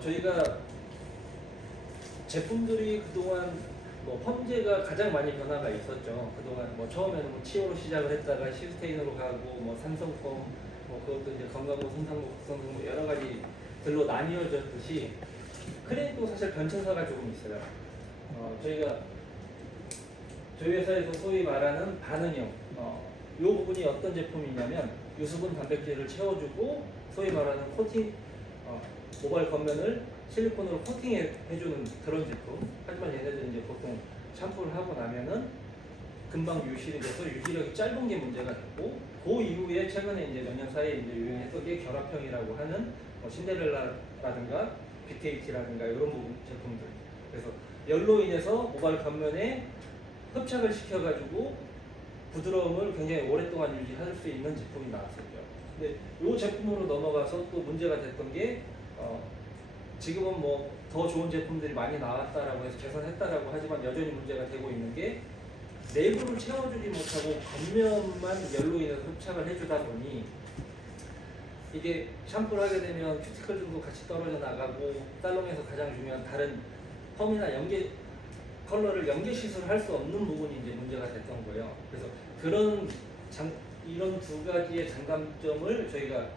저희가 제품들이 그동안 펌제가 가장 많이 변화가 있었죠. 그동안 처음에는 치오로 시작을 했다가 시스테인으로 가고 산성펌 그것도 이제 건강고, 손상고, 극성고 여러 가지들로 나뉘어졌듯이 클리닉도 사실 변천사가 조금 있어요. 저희가 저희 회사에서 소위 말하는 반응형 이 부분이 어떤 제품이냐면 유수분 단백질을 채워주고 소위 말하는 코팅 모발 겉면을 실리콘으로 코팅해주는 그런 제품. 하지만 얘네들은 이제 보통 샴푸를 하고 나면은 금방 유실이 돼서 유지력이 짧은 게 문제가 됐고, 그 이후에 최근에 이제 몇 년 사이에 이제 유행했던 게 결합형이라고 하는 신데렐라라든가 BKT라든가 이런 부분 제품들. 그래서 열로 인해서 모발 겉면에 흡착을 시켜가지고 부드러움을 굉장히 오랫동안 유지할 수 있는 제품이 나왔었죠. 근데 이 제품으로 넘어가서 또 문제가 됐던 게 지금은 더 좋은 제품들이 많이 나왔다라고 해서 개선했다라고 하지만 여전히 문제가 되고 있는 게 내부를 채워주지 못하고 겉면만 열로 인해서 흡착을 해주다 보니 이게 샴푸를 하게 되면 큐티클들도 같이 떨어져 나가고 살롱에서 가장 중요한 다른 펌이나 연계 컬러를 연계 시술을 할 수 없는 부분이 이제 문제가 됐던 거예요. 그래서 이런 두 가지의 장단점을 저희가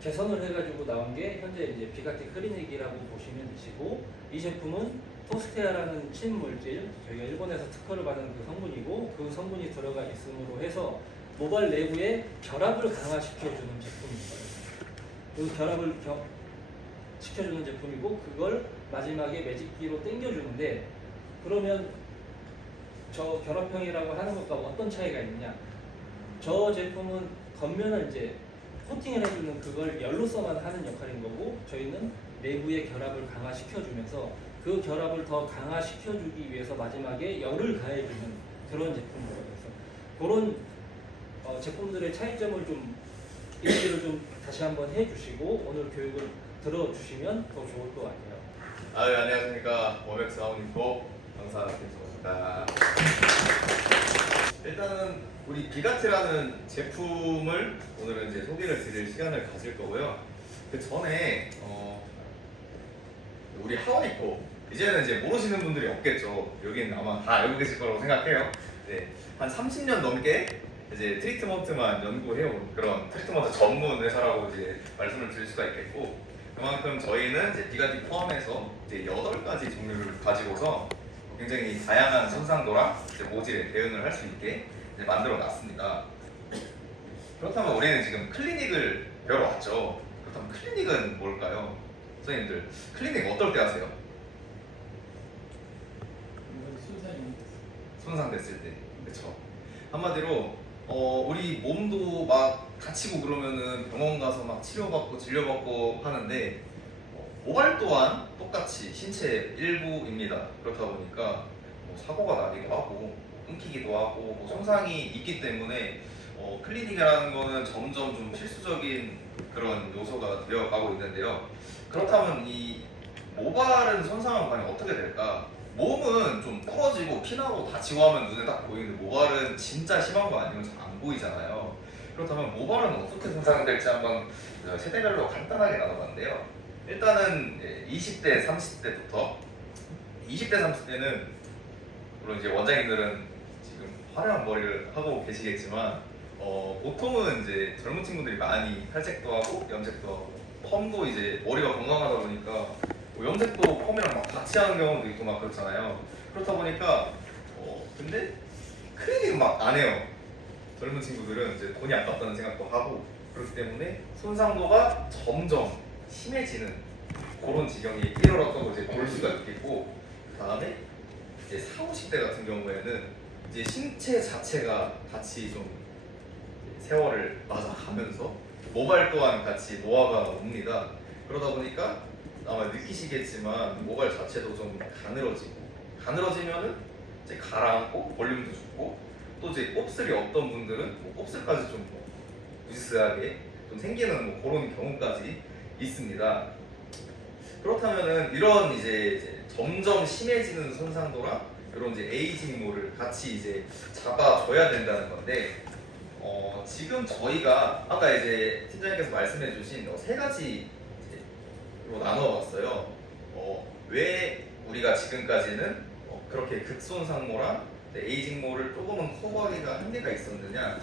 개선을 해가지고 나온 게 현재 이제 비가티 클리닉이라고 보시면 되시고, 이 제품은 토스테아라는 친물질, 저희가 일본에서 특허를 받은 그 성분이고, 그 성분이 들어가 있음으로 해서 모발 내부의 결합을 강화시켜주는 제품인 거예요. 그 결합을 시켜주는 제품이고, 그걸 마지막에 매직기로 당겨주는데, 그러면 저 결합형이라고 하는 것과 어떤 차이가 있느냐? 저 제품은 겉면을 이제 코팅을 해주는 그걸 열로서만 하는 역할인 거고, 저희는 내부의 결합을 강화시켜주면서 그 결합을 더 강화시켜주기 위해서 마지막에 열을 가해주는 그런 제품이에요. 그래서 그런 제품들의 차이점을 좀 얘기를 좀 다시 한번 해주시고 오늘 교육을 들어주시면 더 좋을 것 같아요. 안녕하십니까. 워맥스 하우닝포 강사 김성호입니다. 일단은 우리 비가트라는 제품을 오늘은 이제 소개를 드릴 시간을 가질 거고요. 그 전에 우리 하우닝포 이제는 이제 모르시는 분들이 없겠죠. 여기는 아마 다 알고 계실 거라고 생각해요. 네, 한 30년 넘게 이제 트리트먼트만 연구해온 그런 트리트먼트 전문 회사라고 이제 말씀을 드릴 수가 있겠고, 그만큼 저희는 이제 비가티 포함해서 이제 8가지 종류를 가지고서 굉장히 다양한 손상도랑 이제 모질에 대응을 할 수 있게 이제 만들어 놨습니다. 그렇다면 우리는 지금 클리닉을 배우러 왔죠. 그렇다면 클리닉은 뭘까요? 선생님들, 클리닉 어떨 때 하세요? 손상됐을 때. 그렇죠. 한마디로 우리 몸도 막 다치고 그러면은 병원 가서 막 치료받고 진료받고 하는데 모발 또한 똑같이 신체 일부입니다. 그렇다 보니까 사고가 나기도 하고 끊기기도 하고 손상이 있기 때문에 클리닉이라는 거는 점점 좀 필수적인 그런 요소가 되어가고 있는데요. 그렇다면 이 모발은 손상은 과연 어떻게 될까? 몸은 좀 부러지고 피나고 다치고 하면 눈에 딱 보이는데 모발은 진짜 심한 거 아니면 잘 안 보이잖아요. 그렇다면 모발은 어떻게 손상될지 한번 세대별로 간단하게 나눠봤는데요. 일단은 20대, 30대부터 20대, 30대는 물론 이제 원장님들은 지금 화려한 머리를 하고 계시겠지만 보통은 이제 젊은 친구들이 많이 탈색도 하고 염색도 하고 펌도 이제 머리가 건강하다 보니까 염색도 펌이랑 막 같이 하는 경우도 있고 막 그렇잖아요. 그렇다 보니까 근데 클리닉 막 안 해요. 젊은 친구들은 이제 돈이 아깝다는 생각도 하고 그렇기 때문에 손상도가 점점 심해지는 그런 지경이 이르렀다고 이제 볼 수가 있겠고, 그 다음에 이제 40, 50대 같은 경우에는 이제 신체 자체가 같이 좀 세월을 맞아가면서 모발 또한 같이 노화가 옵니다. 그러다 보니까 아마 느끼시겠지만 모발 자체도 좀 가늘어지면은 이제 가라앉고 볼륨도 죽고, 또 이제 곱슬이 없던 분들은 곱슬까지 좀 무지스하게 좀 생기는 그런 경우까지 있습니다. 그렇다면은 이런 이제 점점 심해지는 손상도랑 이런 이제 에이징모를 같이 이제 잡아줘야 된다는 건데, 지금 저희가 아까 이제 팀장님께서 말씀해주신 3가지 나눠봤어요. 왜 우리가 지금까지는 그렇게 극손상모랑 에이징모를 조금은 커버하기가 한계가 있었느냐.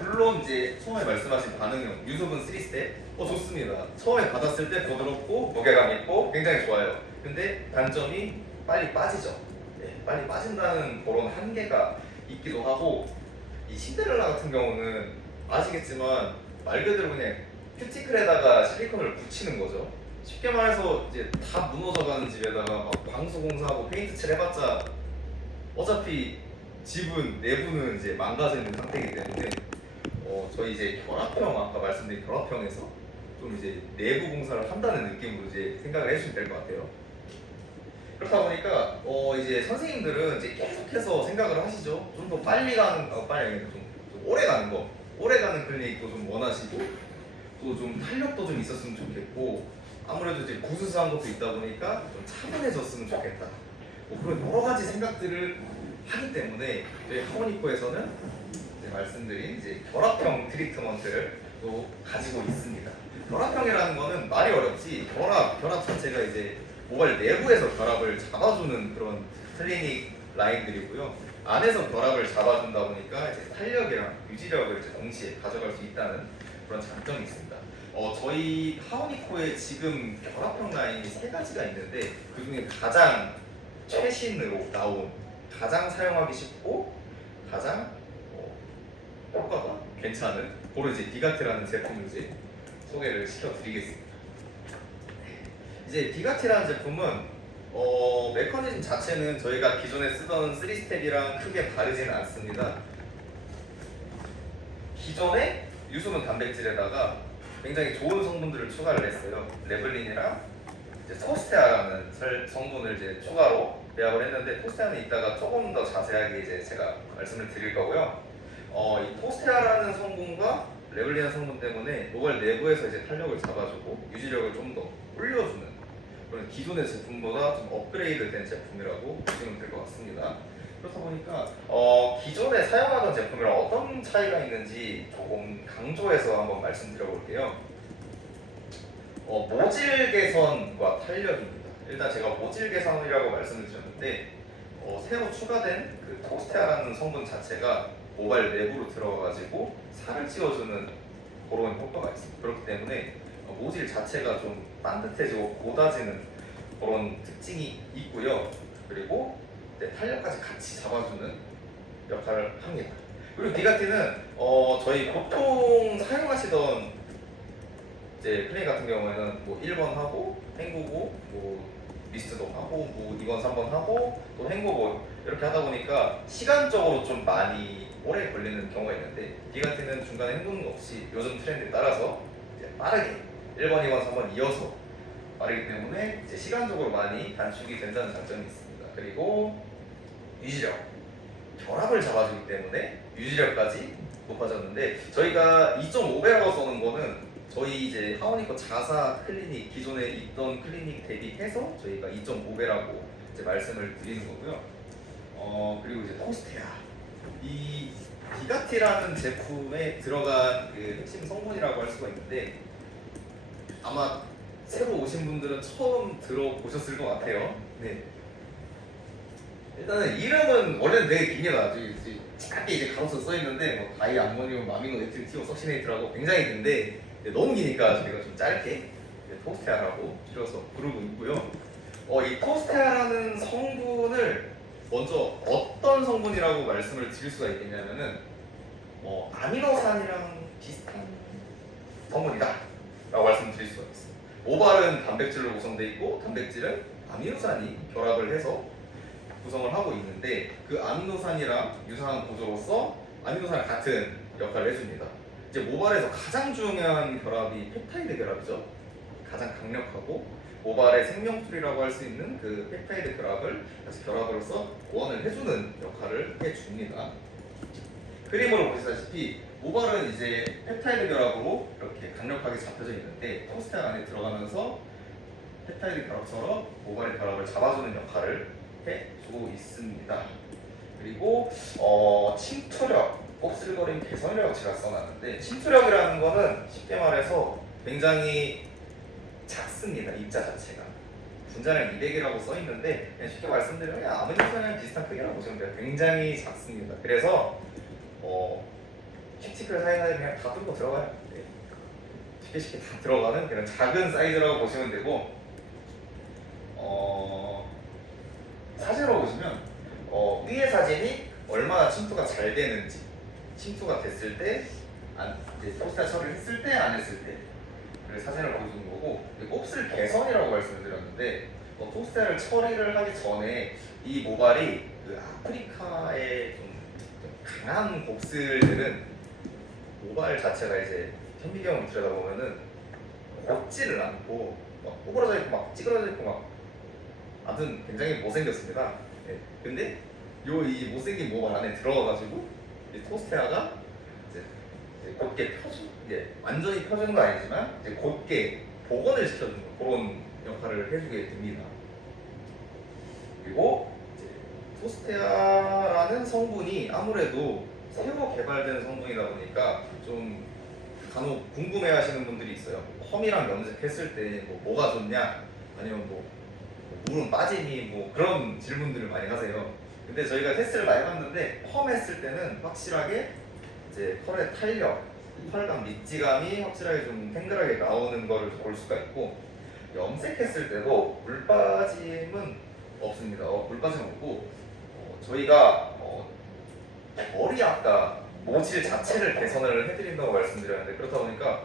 물론 이제 처음에 말씀하신 반응형 유수분 3스텝 좋습니다. 처음에 받았을 때 부드럽고 무게감 있고 굉장히 좋아요. 근데 단점이 빨리 빠지죠. 네, 빨리 빠진다는 그런 한계가 있기도 하고, 이 신데렐라 같은 경우는 아시겠지만 말 그대로 그냥 큐티클에다가 실리콘을 붙이는 거죠. 쉽게 말해서 이제 다 무너져가는 집에다가 막 방수공사하고 페인트 칠 해봤자 어차피 집은 내부는 이제 망가지는 상태이기 때문에 저희 이제 결합형, 아까 말씀드린 결합형에서 좀 이제 내부 공사를 한다는 느낌으로 이제 생각을 해주시면 될 것 같아요. 그렇다 보니까 이제 선생님들은 이제 계속해서 생각을 하시죠. 좀 더 빨리 가는, 빨리 아니고 좀 오래 가는 거, 오래 가는 클리닉도 좀 원하시고, 또 좀 탄력도 좀 있었으면 좋겠고, 아무래도 이제 구수한 것도 있다 보니까 좀 차분해졌으면 좋겠다. 그런 여러 가지 생각들을 하기 때문에 저희 하모니코에서는 이제 말씀드린 이제 결합형 트리트먼트를 또 가지고 있습니다. 결합형이라는 거는 말이 어렵지, 결합 자체가 이제 모발 내부에서 결합을 잡아주는 그런 클리닉 라인들이고요. 안에서 결합을 잡아준다 보니까 이제 탄력이랑 유지력을 이제 동시에 가져갈 수 있다는 그런 장점이 있습니다. 저희 하모니코에 지금 결합형 라인이 3가지가 있는데, 그 중에 가장 최신으로 나온, 가장 사용하기 쉽고 가장 효과가 괜찮은 바로 이제 비가티라는 제품을 이제 소개를 시켜드리겠습니다. 이제 비가티라는 제품은 메커니즘 자체는 저희가 기존에 쓰던 3스텝이랑 크게 다르지는 않습니다. 기존에 유수분 단백질에다가 굉장히 좋은 성분들을 추가를 했어요. 레블린이랑 이제 토스테아라는 성분을 이제 추가로 배합을 했는데, 토스테아는 이따가 조금 더 자세하게 이제 제가 말씀을 드릴 거고요. 이 토스테아라는 성분과 레블린한 성분 때문에 모발 내부에서 이제 탄력을 잡아주고 유지력을 좀 더 올려주는 그런 기존의 제품보다 좀 업그레이드된 제품이라고 보시면 될 것 같습니다. 그렇다 보니까 기존에 사용하던 제품이랑 어떤 차이가 있는지 조금 강조해서 한번 말씀드려 볼게요. 모질 개선과 탄력입니다. 일단 제가 모질 개선이라고 말씀을 드렸는데, 새로 추가된 그 토스테아라는 성분 자체가 모발 내부로 들어가가지고 살을 찌워주는 그런 효과가 있습니다. 그렇기 때문에 모질 자체가 좀 반듯해지고 고다지는 그런 특징이 있고요. 그리고 탄력까지 같이 잡아주는 역할을 합니다. 그리고 비가티는 저희 보통 사용하시던 이제 클리닉 같은 경우에는 뭐 1번 하고 헹구고 뭐 미스트도 하고 뭐 2번, 3번 하고 또 헹구고 이렇게 하다 보니까 시간적으로 좀 많이 오래 걸리는 경우가 있는데, 비가티는 중간에 헹구는 거 없이 요즘 트렌드에 따라서 이제 빠르게 1번, 2번, 3번 이어서 빠르기 때문에 이제 시간적으로 많이 단축이 된다는 장점이 있습니다. 그리고 유지력, 결합을 잡아주기 때문에 유지력까지 높아졌는데, 저희가 2.5배라고 써는 거는 저희 이제 하모니코 자사 클리닉, 기존에 있던 클리닉 대비해서 저희가 2.5배라고 이제 말씀을 드리는 거고요. 그리고 이제 토스테아, 이 비가티라는 제품에 들어간 그 핵심 성분이라고 할 수가 있는데, 아마 새로 오신 분들은 처음 들어보셨을 것 같아요. 네. 일단은 이름은 원래는 되게 깁니다. 짧게 이제 가로수 써 있는데 뭐 다이 암모늄 마미노 에틸 티오 석시네이트라고 굉장히 긴데, 너무 기니까 저희가 좀 짧게 토스테아라고 줄여서 부르고 있고요. 이 토스테아라는 성분을 먼저 어떤 성분이라고 말씀을 드릴 수가 있겠냐면은 아미노산이랑 비슷한 성분이다 라고 말씀드릴 수가 있어요. 모발은 단백질로 구성되어 있고 단백질은 아미노산이 결합을 해서 구성을 하고 있는데, 그 아미노산이랑 유사한 구조로서 아미노산 같은 역할을 해줍니다. 이제 모발에서 가장 중요한 결합이 펩타이드 결합이죠. 가장 강력하고 모발의 생명줄이라고 할 수 있는 그 펩타이드 결합을 다시 결합으로서 보완을 해주는 역할을 해줍니다. 그림으로 보시다시피 모발은 이제 펩타이드 결합으로 이렇게 강력하게 잡혀져 있는데, 토스테아 안에 들어가면서 펩타이드 결합처럼 모발의 결합을 잡아주는 역할을 해주고 있습니다. 그리고 침투력, 곱슬거림 개선이라고 제가 써놨는데, 침투력이라는 거는 쉽게 말해서 굉장히 작습니다. 작습니다. 입자 자체가. 분자량 200이라고 써 있는데 그냥 쉽게 말씀드리면 그냥 아무데서나 비슷한 크기라고 보시면 돼요. 굉장히 작습니다. 그래서 큐티클 사이사이 그냥 다 뚫고 들어가요. 네. 쉽게 다 들어가는 그냥 작은 사이즈라고 보시면 되고 사진으로 보시면 위의 사진이 얼마나 침투가 잘 되는지 침투가 됐을 때 이제 토스타 처리를 했을 때 안 했을 때 그 사진을 보여주는 거고 곱슬 개선이라고 말씀을 드렸는데 토스타를 처리를 하기 전에 이 모발이 그 아프리카의 좀 강한 곱슬들은 모발 자체가 이제 현미경을 들여다보면은 곱지를 않고 막 구부러져 있고 막 찌그러져 있고 막 아무튼 굉장히 못생겼습니다. 네. 근데 이 못생긴 모발 안에 들어가가지고 이 토스테아가 이제 곧게 이제 완전히 펴주는 건 아니지만 이제 곧게 복원을 시켜주는 그런 역할을 해주게 됩니다. 그리고 이제 토스테아라는 성분이 아무래도 새로 개발된 성분이다 보니까 좀 간혹 궁금해하시는 분들이 있어요. 펌이랑 염색했을 때 뭐가 좋냐, 아니면 뭐 물은 빠지니 뭐 그런 질문들을 많이 하세요. 근데 저희가 테스트를 많이 해봤는데 펌 했을 때는 확실하게 이제 컬의 탄력, 컬감 밑지감이 확실하게 좀 탱글하게 나오는 거를 볼 수가 있고 염색했을 때도 물 빠짐은 없습니다. 물 빠짐 없고 저희가 머리 아까 모질 자체를 개선을 해드린다고 말씀드렸는데 그렇다 보니까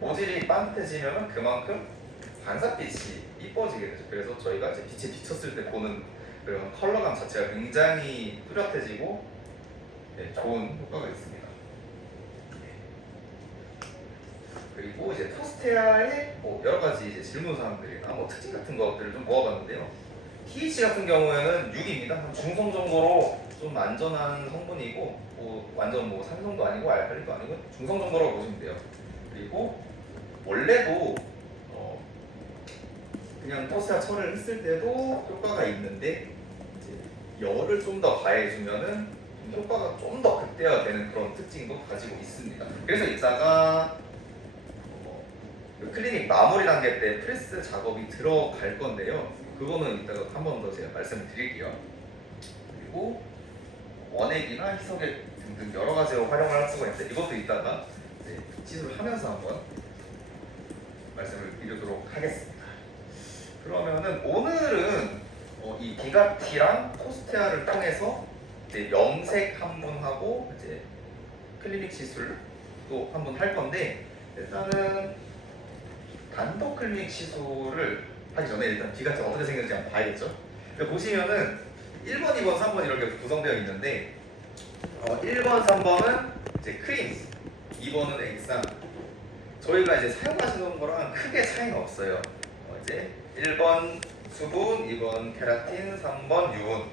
모질이 반듯해지면 그만큼 반사빛이 이뻐지게 되죠. 그래서 저희가 이제 빛에 비쳤을 때 보는 그런 컬러감 자체가 굉장히 뚜렷해지고 좋은 효과가 있습니다. 그리고 이제 토스테아의 여러 가지 이제 질문 사항들이나 특징 같은 것들을 좀 모아봤는데요. THC 같은 경우에는 6입니다. 중성 정도로 좀 안전한 성분이고 완전 산성도 아니고 알칼리도 아니고 중성 정도라고 보시면 돼요. 그리고 원래도 그냥 토스테아 처리를 했을 때도 효과가 있는데 이제 열을 좀 더 가해주면은 효과가 좀 더 극대화되는 그런 특징도 가지고 있습니다. 그래서 이따가 클리닉 마무리 단계 때 프레스 작업이 들어갈 건데요. 그거는 이따가 한 번 더 제가 말씀을 드릴게요. 그리고 원액이나 희석액 등등 여러 가지로 활용을 할 수가 있는데 이것도 이따가 시술을 하면서 한번 말씀을 드리도록 하겠습니다. 그러면은 오늘은 이 비가티랑 토스테아를 통해서 이제 염색 한 번 하고 이제 클리닉 시술도 한 번 할 건데 일단은 단독 클리닉 시술을 하기 전에 일단 비가티가 어떻게 생겼는지 한번 봐야겠죠. 보시면은 1번, 2번, 3번 이렇게 구성되어 있는데 1번, 3번은 이제 크림, 2번은 액상. 저희가 이제 사용하시는 거랑 크게 차이가 없어요. 이제 1번 수분, 2번 케라틴, 3번 유분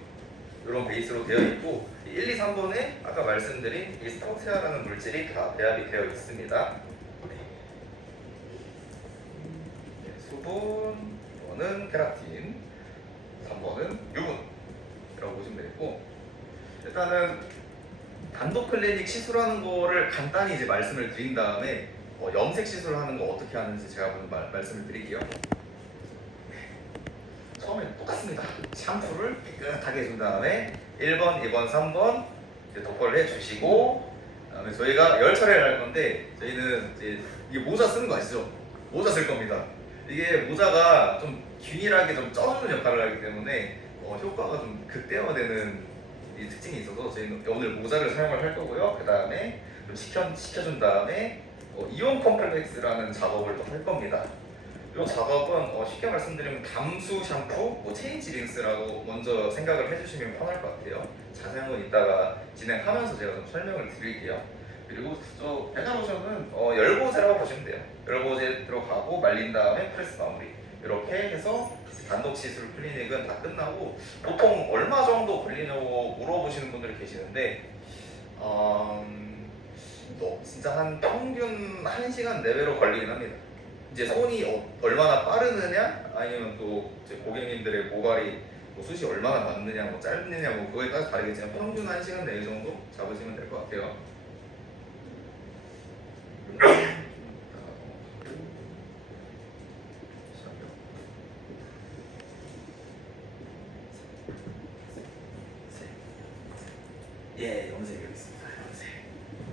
이런 베이스로 되어 있고 1, 2, 3번에 아까 말씀드린 이 스토테아라는 물질이 다 배합이 되어 있습니다. 수분, 2번은 케라틴, 3번은 유분이라고 보시면 되겠고 일단은 단독 클리닉 시술하는 거를 간단히 이제 말씀을 드린 다음에 염색 시술하는 거 어떻게 하는지 제가 한번 말씀을 드릴게요. 처음에 똑같습니다. 샴푸를 깨끗하게 해준 다음에 1번, 2번, 3번 이제 도포를 해주시고 그다음에 저희가 열 처리를 할 건데 저희는 이제 이게 모자 쓰는 거 아시죠? 모자 쓸 겁니다. 이게 모자가 좀 균일하게 좀 쪄주는 역할을 하기 때문에 효과가 좀 극대화되는 이 특징이 있어서 저희는 오늘 모자를 사용을 할 거고요. 그 다음에 좀 식혀준 다음에 이온 컴플렉스라는 작업을 또 할 겁니다. 이 작업은 쉽게 말씀드리면 감수 샴푸, 체인지 린스라고 먼저 생각을 해주시면 편할 것 같아요. 자세한 건 이따가 진행하면서 제가 좀 설명을 드릴게요. 그리고 저 베타로션은 열보제라고 보시면 돼요. 열보제 들어가고 말린 다음에 프레스 마무리 이렇게 해서 단독 시술 클리닉은 다 끝나고 보통 얼마 정도 걸리냐고 물어보시는 분들이 계시는데 진짜 한 평균 1시간 내외로 걸리긴 합니다. 이제 손이 얼마나 빠르느냐 아니면 또 이제 고객님들의 모발이 숱이 얼마나 많느냐 짧느냐 그거에 따라 다르겠지만 평균 1시간 내외 정도 잡으시면 될 것 같아요. 예, 염색 여기 있습니다. 염색.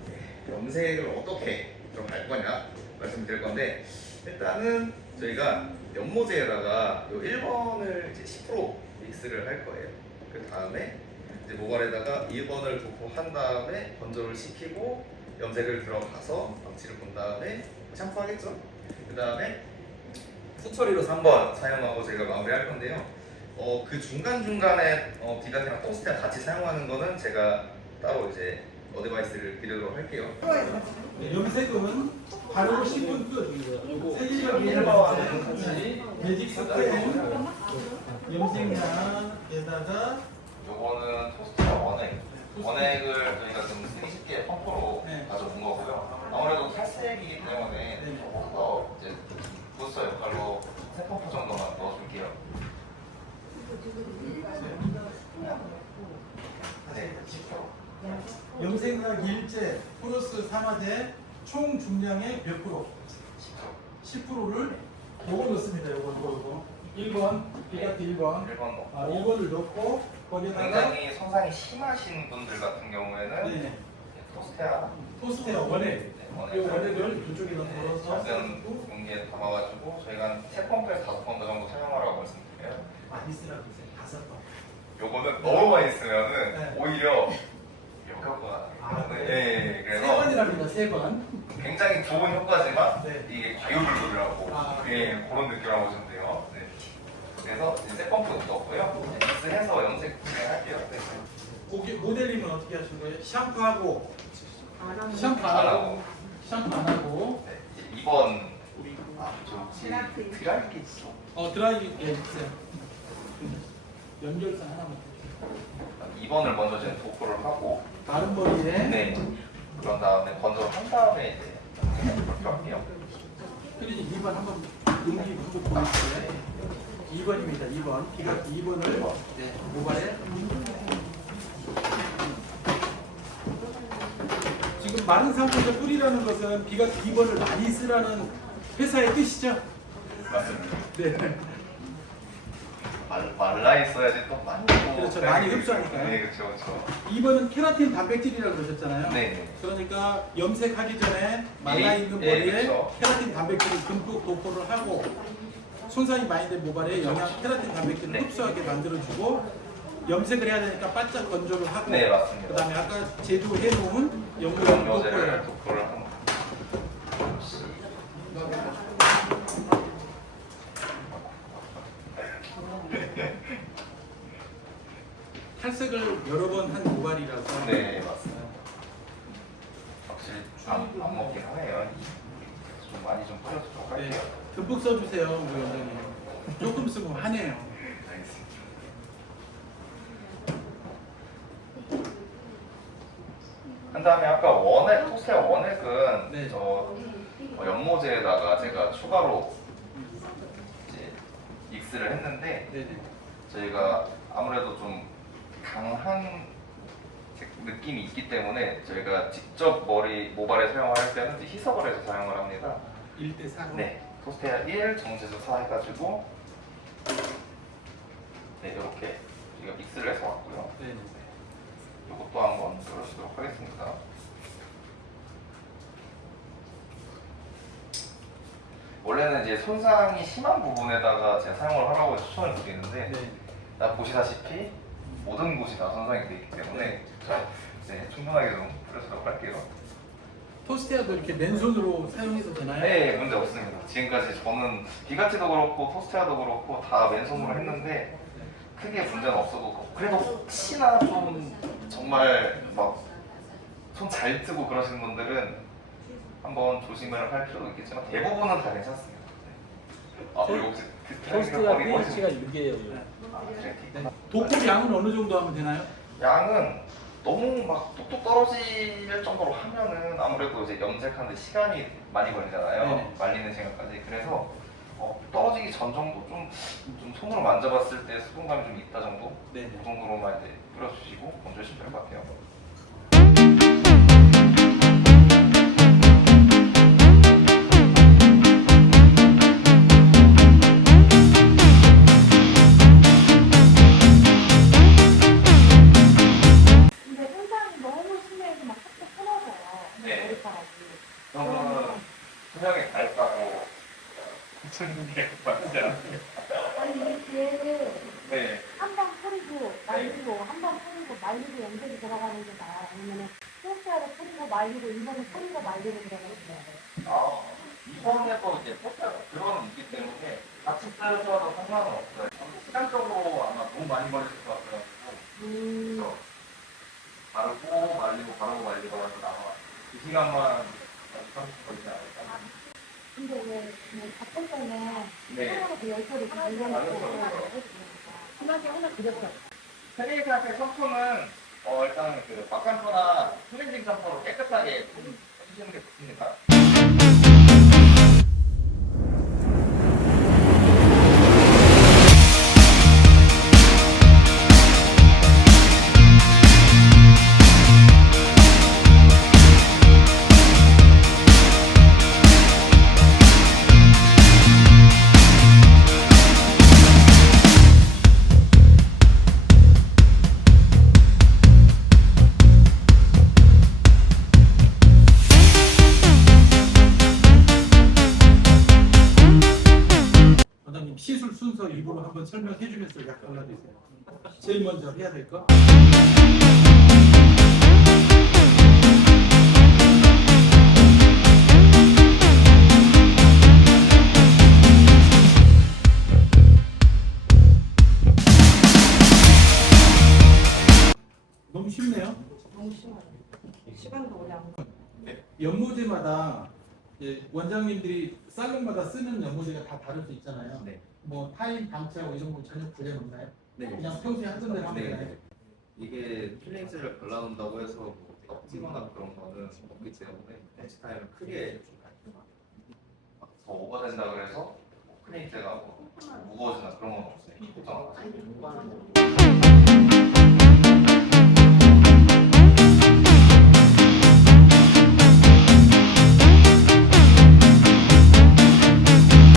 네, 염색을 어떻게 좀 할 거냐 말씀드릴 건데 일단은 저희가 연모제에다가 요 1번을 이제 10% 믹스를 할 거예요. 그 다음에 이제 모발에다가 2번을 도포한 다음에 건조를 시키고 염색을 들어가서 망치를 본 다음에 샴푸하겠죠. 그 다음에 후처리로 3번 사용하고 저희가 마무리할 건데요. 그 중간중간에 비가티랑 토스트랑 같이 사용하는 거는 제가 따로 이제 어드바이스를 드리도록 할게요. 염색은 바르고 10분 끝. 세계적 같이 매직 스프레임, 염색약에다가 요거는 토스트랑 원액을 저희가 좀 쓰기 쉽게 펌프로 네. 가져온 거고요. 아무래도 탈색이기 때문에 네. 조금 더 이제 부스터 역할로 3펌프 정도만 넣어줄게요. 네, 10%. 염색약 일제 플러스 산화제 총 중량의 몇 프로? 10%를 요거 넣습니다. 요거 1번 비가티 1번 1번 넣고 1번을 넣고 거기다가 굉장히 손상이 심하신 분들 같은 경우에는 네, 토스테아 토스트의 원액 이 원액을 이쪽에다 덜어서 작은 용기에 담아가지고 저희가 한 3펌프에서 5펌프 정도 사용하라고 말씀드려요. 많이 쓰라고 했어요. 5번. 요거는 너무 많이 쓰면은 네. 오히려 효과가 예, 그래서 3번이랍니다. 3번. 굉장히 좋은 효과지만 네. 이게 과유불급이라고 예, 그런 느낌이라고 보시면 돼요. 네. 그래서 이제 셋펌프 넣었고요. 믹스해서 염색 진행할게요. 네. 고기 모델링은 어떻게 하신 거예요? 샴푸하고 샴푸 안 안 하고. 하고 샴푸 안 하고 네. 이제 2번 드라이기 있어. 드라이기 있어요. 연결선 하나만. 2번을 먼저 지금 도포를 하고 다른 머리에 네. 그런 다음에 건조를 한 다음에 이제 그렇게 할게요. 클리닉 2번 한번 용기 한번 보여주세요. 2번입니다. 2번. 비가티 2번을 네, 모발에 지금 마른 상태에서 뿌리라는 것은 비가티 2번을 많이 쓰라는 회사의 뜻이죠? 맞습니다. 네. 말라 있어야지 또 많이 그렇죠. 많이 흡수하니까요. 네, 그렇죠, 그렇죠. 2번은 케라틴 단백질이라고 그러셨잖아요. 네. 그러니까 염색하기 전에 말라있는 예, 머리에 그렇죠. 케라틴 단백질을 듬뿍 도포를 하고 손상이 많이 된 모발에 케라틴 단백질을 네. 흡수하게 만들어주고 염색을 해야 되니까 바짝 건조를 하고 네, 맞습니다. 그다음에 아까 제조해 놓은 연고를 연료제를 도포해요. 도포를 하는 거. 탈색을 여러 번 한 모발이라서 네, 맞습니다. 확실히 안 먹긴 하네요. 좀 많이 좀 뿌려주도록 네, 할게요. 듬뿍 써주세요, 우리 원장님. 조금 쓰면 하네요. 알겠습니다. 한 다음에 아까 원액, 토스테아 원액은 네. 저 연모제에다가 제가 추가로 이제 믹스를 했는데 네네. 저희가 아무래도 좀 강한 느낌이 있기 때문에 저희가 직접 모발에 사용을 할 때는 이제 희석을 해서 사용을 합니다. 1대 4. 네, 토스테아 1, 정제수 4 해가지고 네, 이렇게 저희가 믹스를 해서 왔고요. 네네. 이것도 한번 들어주도록 하겠습니다. 원래는 이제 손상이 심한 부분에다가 제가 사용을 하라고 추천을 드리는데 네. 다 보시다시피 모든 곳이 다 손상이 되어 있기 때문에 네, 충분하게 좀 뿌려주도록 할게요. 토스테아도 이렇게 맨손으로 사용해도 되나요? 네, 문제 없습니다. 지금까지 저는 비가티도 그렇고 토스테아도 그렇고 다 맨손으로 했는데 크게 문제는 없어도 그래도 혹시나 좀 정말 막 손 잘 뜨고 그러시는 분들은 한번 조심을 할 필요도 있겠지만 대부분은 다 괜찮습니다. 네. 그리고 혹시 토스트가 pH가 6이에요. 네. 도포 양은 어느 정도 하면 되나요? 양은 너무 막 뚝뚝 떨어질 정도로 하면은 아무래도 이제 염색하는데 시간이 많이 걸리잖아요. 네네. 말리는 시간까지. 그래서 떨어지기 전 정도 좀 손으로 만져봤을 때 수분감이 좀 있다 정도? 네네. 그 정도로만 이제 뿌려주시고 건조해주시면 될 것 같아요. 무슨데 맞아. 아니 이게 네. 한번 뿌리고 말리고 한 번 뿌리고 말리고 염색이 들어가는 게 나아요? 아니면 소스하고 뿌리고 말리고 이번에 뿌리고 말리고 들어가는 게 나아요? 이번에도 이제 포스가 들어가는 있기 때문에 같이 써서 상관은 없어요. 시간적으로 아마 너무 많이 걸릴 것 같아가지고 그래서 바르고 말리고 해서 나와 이 시간만 30분 걸리지 않을까? 근데 왜 바쁠 때는 네. 서로 그 열처리 관련해서 그만큼 하나 드렸어요. 트레이스한테 샴푸는 일단 그 박샴푸나 클렌징 샴푸로 깨끗하게 해주시는 게 좋습니다. 원장님 시술 순서 일부러 한번 설명해 주면서 약 발라주세요. 제일 먼저 해야 될 거. 너무 쉽네요. 너무 심해요. 시간도 오래 안 걸려. 연모제마다 원장님들이 살롱마다 쓰는 연모제가 다 다를 수 있잖아요. 네. 뭐 타임, 방치하고 이런 거 전혀 구분 없나요? 네. 그냥 평소에 하던 대로 하면 되나요? 이게 필링스를 발라놓는다고 해서 뭐 찌거나 그런 거는 없기 때문에 렌치 타임을 크게 더 오버된다 그래서 클리닉스가 뭐 무거워지나 그런 건 없어요. 보통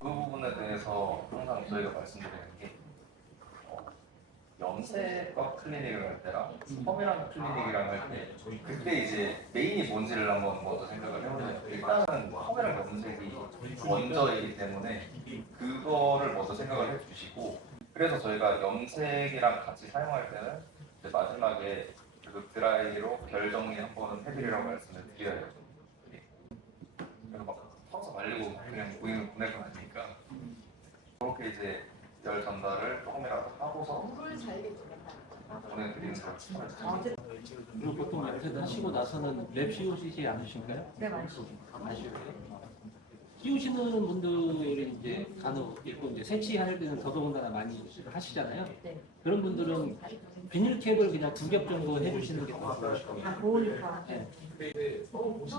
그 부분에 대해서 항상 저희가 말씀드리는 게 염색과 클리닉을 할 때랑 펌이랑 클리닉이랑 할 때 그때 이제 메인이 뭔지를 한번 먼저 생각을 해보세요. 일단은 펌이랑 염색이 먼저이기 때문에 그거를 먼저 생각을 해주시고 그래서 저희가 염색이랑 같이 사용할 때는 이제 마지막에 그 드라이로 결 정리 한번 해드리라고 말씀을 드려요. 그래서 막 퍼서 말리고 그냥 고객을 보낼 건 아니니까 그렇게 이제 열 전달을 조금이라도 하고서 물을 잘게 보내드리는 거죠. 그리고 보통 염색 다 쉬고 나서는 랩 씌우시지 않으신가요? 네, 많죠. 아쉬워요. 씌우시는 분들이 이제 간혹 있고 이제 세치할 때는 더더군다나 많이 하시잖아요. 네. 그런 분들은 비닐캡을 그냥 2겹 정도 해주시는 게 더 좋으실 거예요. 아, 더우니까. 네.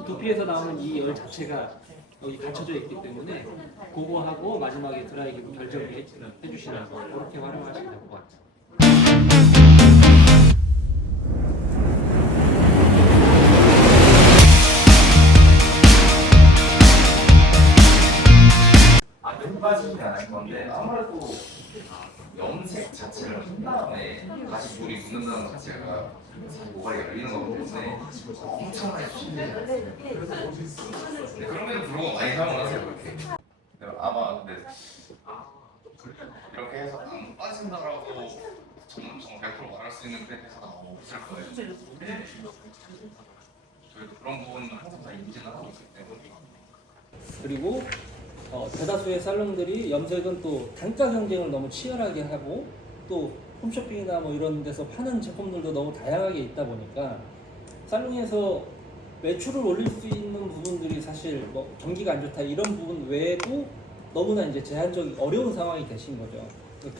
두피에서 나오는 이 열 자체가 여기 갇혀져 있기 때문에 그거 하고 마지막에 드라이기로 결정해 주시는 거 그렇게 활용하시면 될 것 같아요. 안 빠지진 않을 건데 아무래도 염색 자체를 한 다음에 다시 물이 묻는다는 자체가 모발이 열리는 거기 때문에 엄청나게 쉽네요. 네, 그럼에도 불구하고 많이 사용을 하세요 그렇게. 네, 아마 근데 이렇게 해서 안 빠진다라고 전문성 100% 말할 수 있는 크리에이터가 없을 거예요. 네. 저희도 그런 부분은 항상 다 인지는 하고 있기 때문에. 그리고 대다수의 살롱들이 염색은 또 단가 경쟁을 너무 치열하게 하고 또 홈쇼핑이나 뭐 이런 데서 파는 제품들도 너무 다양하게 있다 보니까 살롱에서 매출을 올릴 수 있는 부분들이 사실 뭐 경기가 안 좋다 이런 부분 외에도 너무나 이제 제한적인 어려운 상황이 되신 거죠.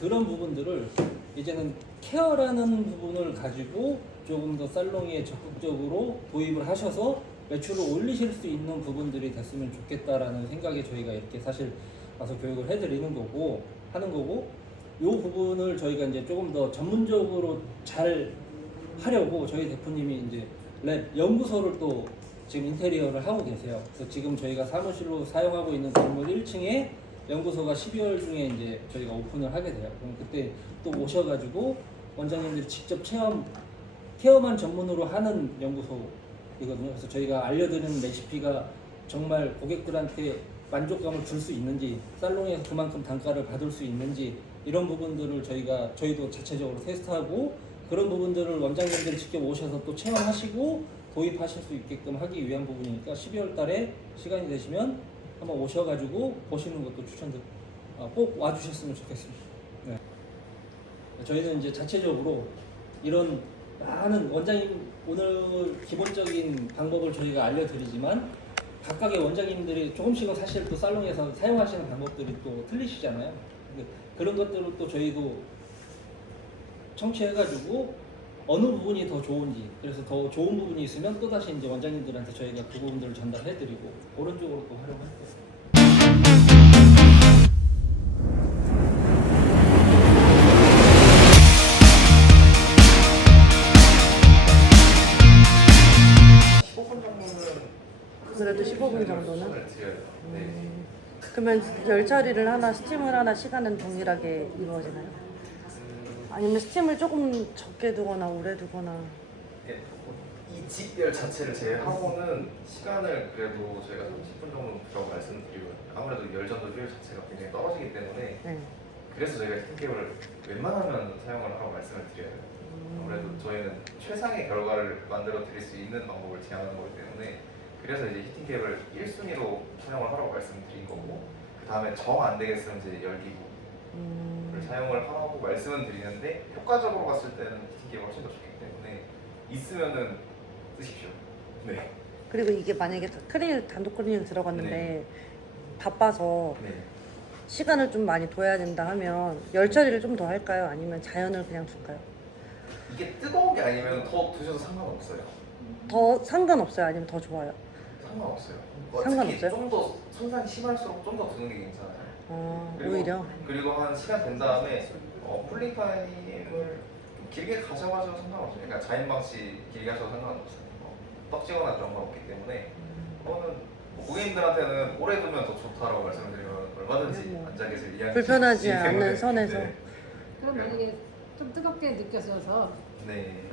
그런 부분들을 이제는 케어라는 부분을 가지고 조금 더 살롱에 적극적으로 도입을 하셔서 매출을 올리실 수 있는 부분들이 됐으면 좋겠다라는 생각에 저희가 이렇게 사실 와서 교육을 해드리는 거고 하는 거고 이 부분을 저희가 이제 조금 더 전문적으로 잘 하려고 저희 대표님이 이제 랩 연구소를 또 지금 인테리어를 하고 계세요. 그래서 지금 저희가 사무실로 사용하고 있는 건물 1층에 연구소가 12월 중에 이제 저희가 오픈을 하게 돼요. 그럼 그때 또 오셔가지고 원장님들이 직접 케어만 전문으로 하는 연구소이거든요. 그래서 저희가 알려드리는 레시피가 정말 고객들한테 만족감을 줄 수 있는지, 살롱에서 그만큼 단가를 받을 수 있는지 이런 부분들을 저희도 자체적으로 테스트하고 그런 부분들을 원장님들이 직접 오셔서 또 체험하시고 도입하실 수 있게끔 하기 위한 부분이니까 12월 달에 시간이 되시면 한번 오셔가지고 보시는 것도 추천드립니다. 꼭 와주셨으면 좋겠습니다. 네. 저희는 이제 자체적으로 이런 많은 원장님 오늘 기본적인 방법을 저희가 알려드리지만 각각의 원장님들이 조금씩은 사실 또 살롱에서 사용하시는 방법들이 또 틀리시잖아요. 근데 그런 것들을 또 저희도 청취해가지고 어느 부분이 더 좋은지, 그래서 더 좋은 부분이 있으면 또 다시 이제 원장님들한테 저희가 그 부분들을 전달해드리고 그런 쪽으로 또 활용할 거예요. 그래도 15분 정도는? 추천을 드려요. 네. 그러면 열 처리를 하나, 스팀을 하나 시간은 동일하게 이루어지나요? 아니면 스팀을 조금 적게 두거나 오래 두거나. 이 집열 자체를 제외하고는 시간을 그래도 저희가 30분 정도 두라고 말씀드리고 아무래도 열 전도 효율 자체가 굉장히 떨어지기 때문에 네. 그래서 저희가 히팅캡을 웬만하면 사용을 하라고 말씀을 드려요. 아무래도 저희는 최상의 결과를 만들어 드릴 수 있는 방법을 제안하는 거기 때문에 그래서 이제 히팅캡을 1순위로 사용을 하라고 말씀드린 거고 그 다음에 정 안 되겠으면 이제 열기구를 사용을 하라고 말씀은 드리는데 효과적으로 봤을 때는 히팅캡이 훨씬 더 좋기 때문에 있으면은 쓰십시오. 네. 그리고 이게 만약에 단독 클리닉 들어갔는데 바빠서 네. 시간을 좀 많이 둬야 된다 하면 열 처리를 좀 더 할까요? 아니면 자연을 그냥 둘까요? 이게 뜨거운 게 아니면 더 드셔도 상관없어요. 더 상관없어요? 아니면 더 좋아요? 상관없어요. 상관없어요? 좀더 손상이 심할수록 좀 더 두는 게 괜찮아요. 오히려? 그리고 한 시간 된 다음에 쿨링 타임을 좀 길게 가져가셔도 상관없어요. 그러니까 자연 방식 길게 하셔도 상관없어요. 떡지거나 그런 건 없기 때문에 그거는 고객님들한테는 오래 두면 더 좋다라고 말씀드리면 얼마든지 앉아계실 이야기 불편하지 않는 선에서. 네. 그럼 만약에 좀 뜨겁게 느껴져서 네.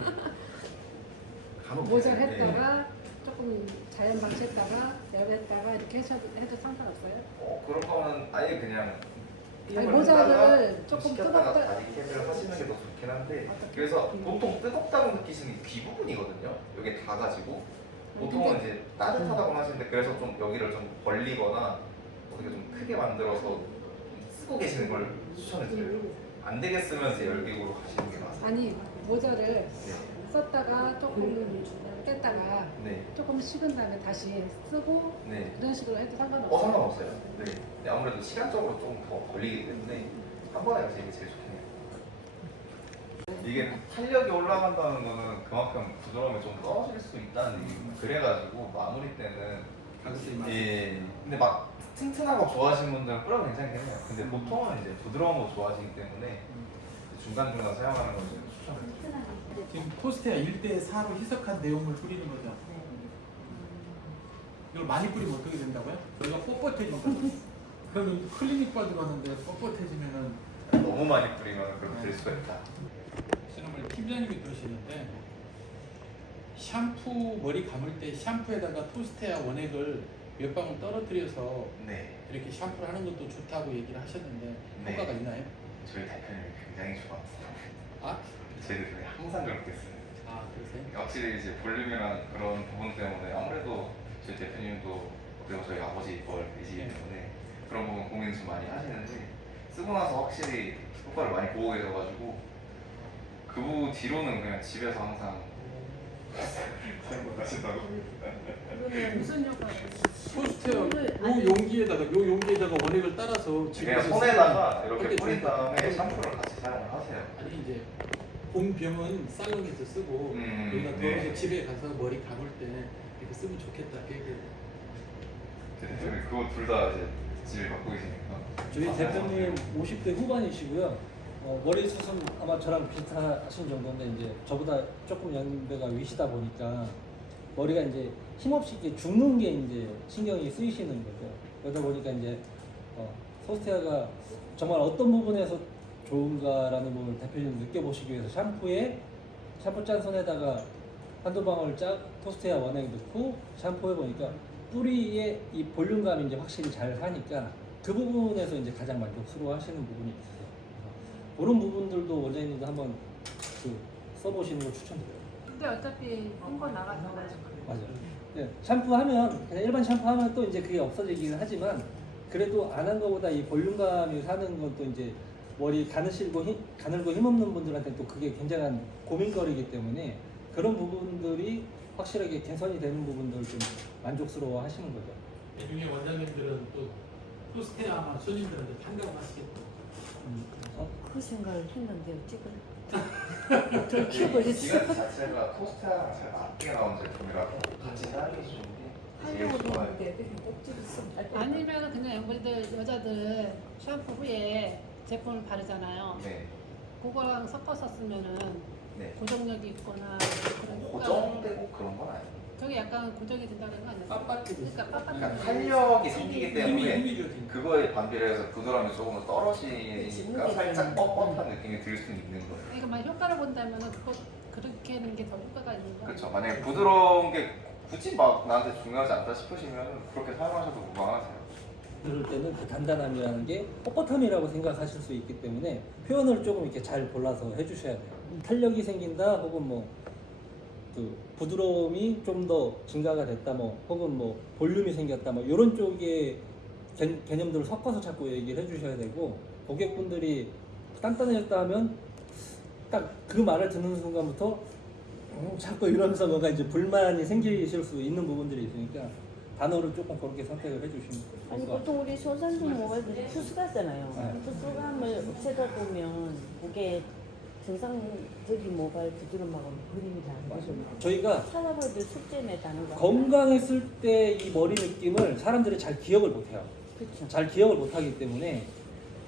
간혹 모자했다가 조금 자연 방치했다가 열했다가 이렇게 해도 상관없어요? 그런 거는 아예 그냥 아니, 모자를 조금 식혔다가 뜨겁다. 다시 캡을 하시는 게 더 좋긴 한데 그래서 보통 뜨겁다고 느끼시는 게 귀 부분이거든요. 여기 다 가지고 보통은 이제 따뜻하다고 하시는데 그래서 좀 여기를 좀 벌리거나 어떻게 좀 크게 만들어서 좀 쓰고 계시는 걸 추천해 드려요. 안 되겠으면 이제 열기구로 가시는 게 맞아요. 아니 모자를 네. 썼다가 조금 뺐다가 네. 조금 식은 다음에 다시 쓰고 네. 그런 식으로 해도 상관없어요? 상관없어요. 네. 근데 아무래도 시간적으로 좀 더 걸리기 때문에 한 번에 가시는 게 제일 좋긴 해요. 이게 탄력이 올라간다는 거는 그만큼 부드러움이 좀 떨어질 수 있다는 얘기고 그래가지고 마무리 때는 예. 근데 막 튼튼하고 좋아하시는 분들은 뿌려 괜찮긴 해요. 근데 보통은 이제 부드러운 거 좋아하시기 때문에 중간중간 사용하는 걸 좀 추천드려요. 지금 토스트야 1대4로 희석한 내용을 뿌리는 거죠. 이걸 많이 뿌리면 어떻게 된다고요? 여기가 뻣뻣해진다. 그러면 클리닉 받으러 왔는데 뻣뻣해지면은 너무 많이 뿌리면 그렇게 될 수가 있다. 지난번에 팀장님이 그러시는데 샴푸 머리 감을 때 샴푸에다가 토스트야 원액을 몇 방울 떨어뜨려서 네. 이렇게 샴푸를 하는 것도 좋다고 얘기를 하셨는데 네. 효과가 있나요? 저희 대표님이 굉장히 좋아하세요. 아? 저희 대표님이 항상 그렇게 써요. 아 그러세요? 확실히 이제 볼륨이랑 그런 부분 때문에 아무래도 저희 대표님도 그리고 저희 아버지 뻘이시기 때문에 그런 부분 고민 좀 많이 하시는데 쓰고 나서 확실히 효과를 많이 보고 계셔가지고 그 뒤로는 그냥 집에서 항상 사용하신다고. 그러면 무슨 효과가 토스트야 요 용기에다가 원액을 따라서 그냥 집에서 손에다가 쓰고 이렇게 근데 뿌린 다음에 샴푸를 같이 사용을 하세요. 아니 이제 본병은 살롱에서 쓰고 여기다 네. 더워서 집에 가서 머리 감을 때 이렇게 쓰면 좋겠다 그 얘기를 대표님 그거 둘 다 이제 집에 갖고 계시니까. 저희 대표님 50대 후반이시고요. 머리 숱은 아마 저랑 비슷하신 정도인데 이제 저보다 조금 연배가 위시다 보니까 머리가 이제 힘없이 이렇게 죽는 게 이제 신경이 쓰이시는 거죠. 그러다 보니까 이제 토스트야가 정말 어떤 부분에서 좋은가라는 부분을 대표님 느껴보시기 위해서 샴푸 짠 손에다가 한두 방울 짝 토스트야 원액 넣고 샴푸해 보니까 뿌리의 이 볼륨감이 이제 확실히 잘 하니까 그 부분에서 이제 가장 만족스러워하시는 부분이 있어요. 그래서 그런 부분들도 원장님도 한번 그 써보시는 걸 추천드려요. 근데 어차피 홍보 나가잖아요. 맞아요. 네, 샴푸하면 그냥 일반 샴푸하면 또 이제 그게 없어지기는 하지만 그래도 안 한 거보다 이 볼륨감이 사는 건 또 이제 머리 가늘고 힘없는 분들한테 또 그게 굉장한 고민거리이기 때문에 그런 부분들이 확실하게 개선이 되는 부분들 좀 만족스러워 하시는 거죠. 중에 원장님들은 또 토스테아마 손님들한테 판다고 하시겠고. 그 생각을 했는데요, 지금. 좀 키워버렸어요. 기간 자체가 토스트랑 잘 맞게 나온 제품이라서 같이 사용해 주시는 게 제일 좋아요. 아니면 그냥 우리들 여자들 샴푸 후에 제품을 바르잖아요. 네. 그거랑 섞어서 쓰면은 네. 고정력이 있거나 그런 고정되고 그런 건 아니에요. 저게 약간 고정이 된다는 거 아니에요? 그러니까 그러니까 빳빳한 탄력이 생기기 때문에 힘이 좀 그거에 반비례해서 부드러움이 조금 더 떨어지니까 살짝 뻣뻣한 느낌이 들 수는 있는 거예요. 그러니까 만약 효과를 본다면은 그렇게 하는 게 더 효과가 있는 거예요. 그렇죠. 만약에 부드러운 게 굳이 막 나한테 중요하지 않다 싶으시면 그렇게 사용하셔도 무방하세요. 그럴 때는 그 단단함이라는 게 뻣뻣함이라고 생각하실 수 있기 때문에 표현을 조금 이렇게 잘 골라서 해주셔야 돼요. 탄력이 생긴다 혹은 뭐 그 부드러움이 좀 더 증가가 됐다 뭐 혹은 뭐 볼륨이 생겼다 뭐 이런 쪽의 개념들을 섞어서 자꾸 얘기를 해주셔야 되고 고객분들이 단단해졌다 하면 딱 그 말을 듣는 순간부터 자꾸 이러면서 뭔가 이제 불만이 생기실 수 있는 부분들이 있으니까 단어를 조금 그렇게 선택을 해주시면 좋을 아니 것 같아요. 보통 우리 손상품 모발들이 투수가잖아요. 네. 투수감을 없애다 보면 그게 정상적인 모발 부드러움하고 그림이 다른 거죠. 저희가 찾아보도 숙제에 다는 거. 건강했을 때 이 머리 느낌을 사람들이 잘 기억을 못해요. 그렇죠. 잘 기억을 못하기 때문에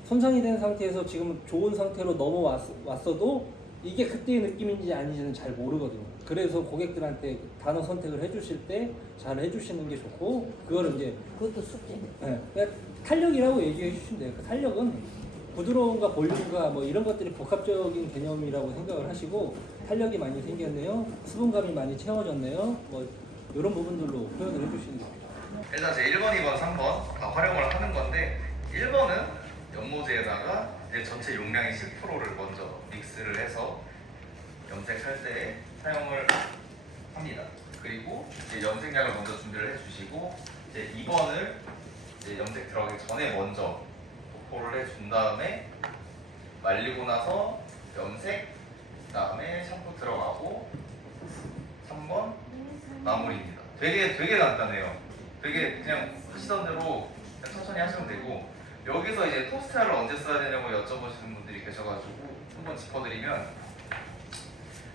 손상이 된 상태에서 지금 좋은 상태로 넘어왔어도 이게 그때의 느낌인지 아닌지는 잘 모르거든요. 그래서 고객들한테 단어 선택을 해주실 때 잘 해주시는 게 좋고 그거를 이제 그것도 숙제. 그러니까 탄력이라고 얘기해 주시면 돼요. 그 탄력은 부드러움과 볼륨과 뭐 이런 것들이 복합적인 개념이라고 생각을 하시고 탄력이 많이 생겼네요. 수분감이 많이 채워졌네요. 뭐 이런 부분들로 표현을 해주시는 게 좋아요. 일단 제 1번, 2번, 3번 다 활용을 하는 건데 1번은 연모제에다가 이제 전체 용량의 10%를 먼저 믹스를 해서 염색할 때 사용을 합니다. 그리고 이제 염색약을 먼저 준비를 해주시고 이제 2번을 이제 염색 들어가기 전에 먼저 도포를 해준 다음에 말리고 나서 염색, 그다음에 샴푸 들어가고 3번 마무리입니다. 되게 간단해요. 되게 그냥 하시던 대로 그냥 천천히 하시면 되고 여기서 이제 토스트를 언제 써야 되냐고 여쭤보시는 분들이 계셔가지고 한번 짚어드리면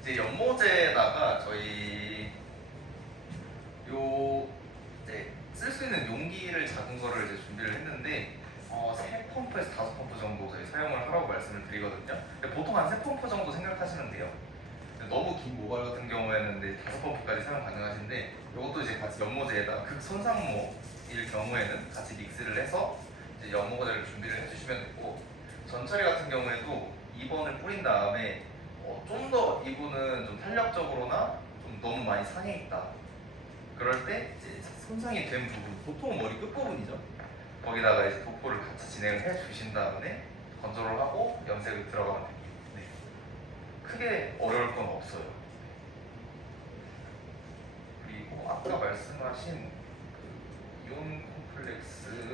이제 연모제에다가 저희 요 이제 쓸 수 있는 용기를 작은 거를 이제 준비를 했는데 3펌프에서 5펌프 정도 저희 사용을 하라고 말씀을 드리거든요. 근데 보통 한 3펌프 정도 생각하시면 돼요. 너무 긴 모발 같은 경우에는 이제 5펌프까지 사용 가능하신데 이것도 이제 같이 연모제에다 극손상모일 경우에는 같이 믹스를 해서 이제 연모제를 준비를 해주시면 되고 전처리 같은 경우에도 2번을 뿌린 다음에 좀 더 이분은 좀 탄력적으로나 좀 너무 많이 상해 있다. 그럴 때 이제 손상이 된 부분, 보통 머리 끝부분이죠. 거기다가 이제 도포를 같이 진행을 해 주신 다음에 건조를 하고 염색을 들어가면 됩니다. 네. 크게 어려울 건 없어요. 그리고 아까 말씀하신 그 이온 콤플렉스를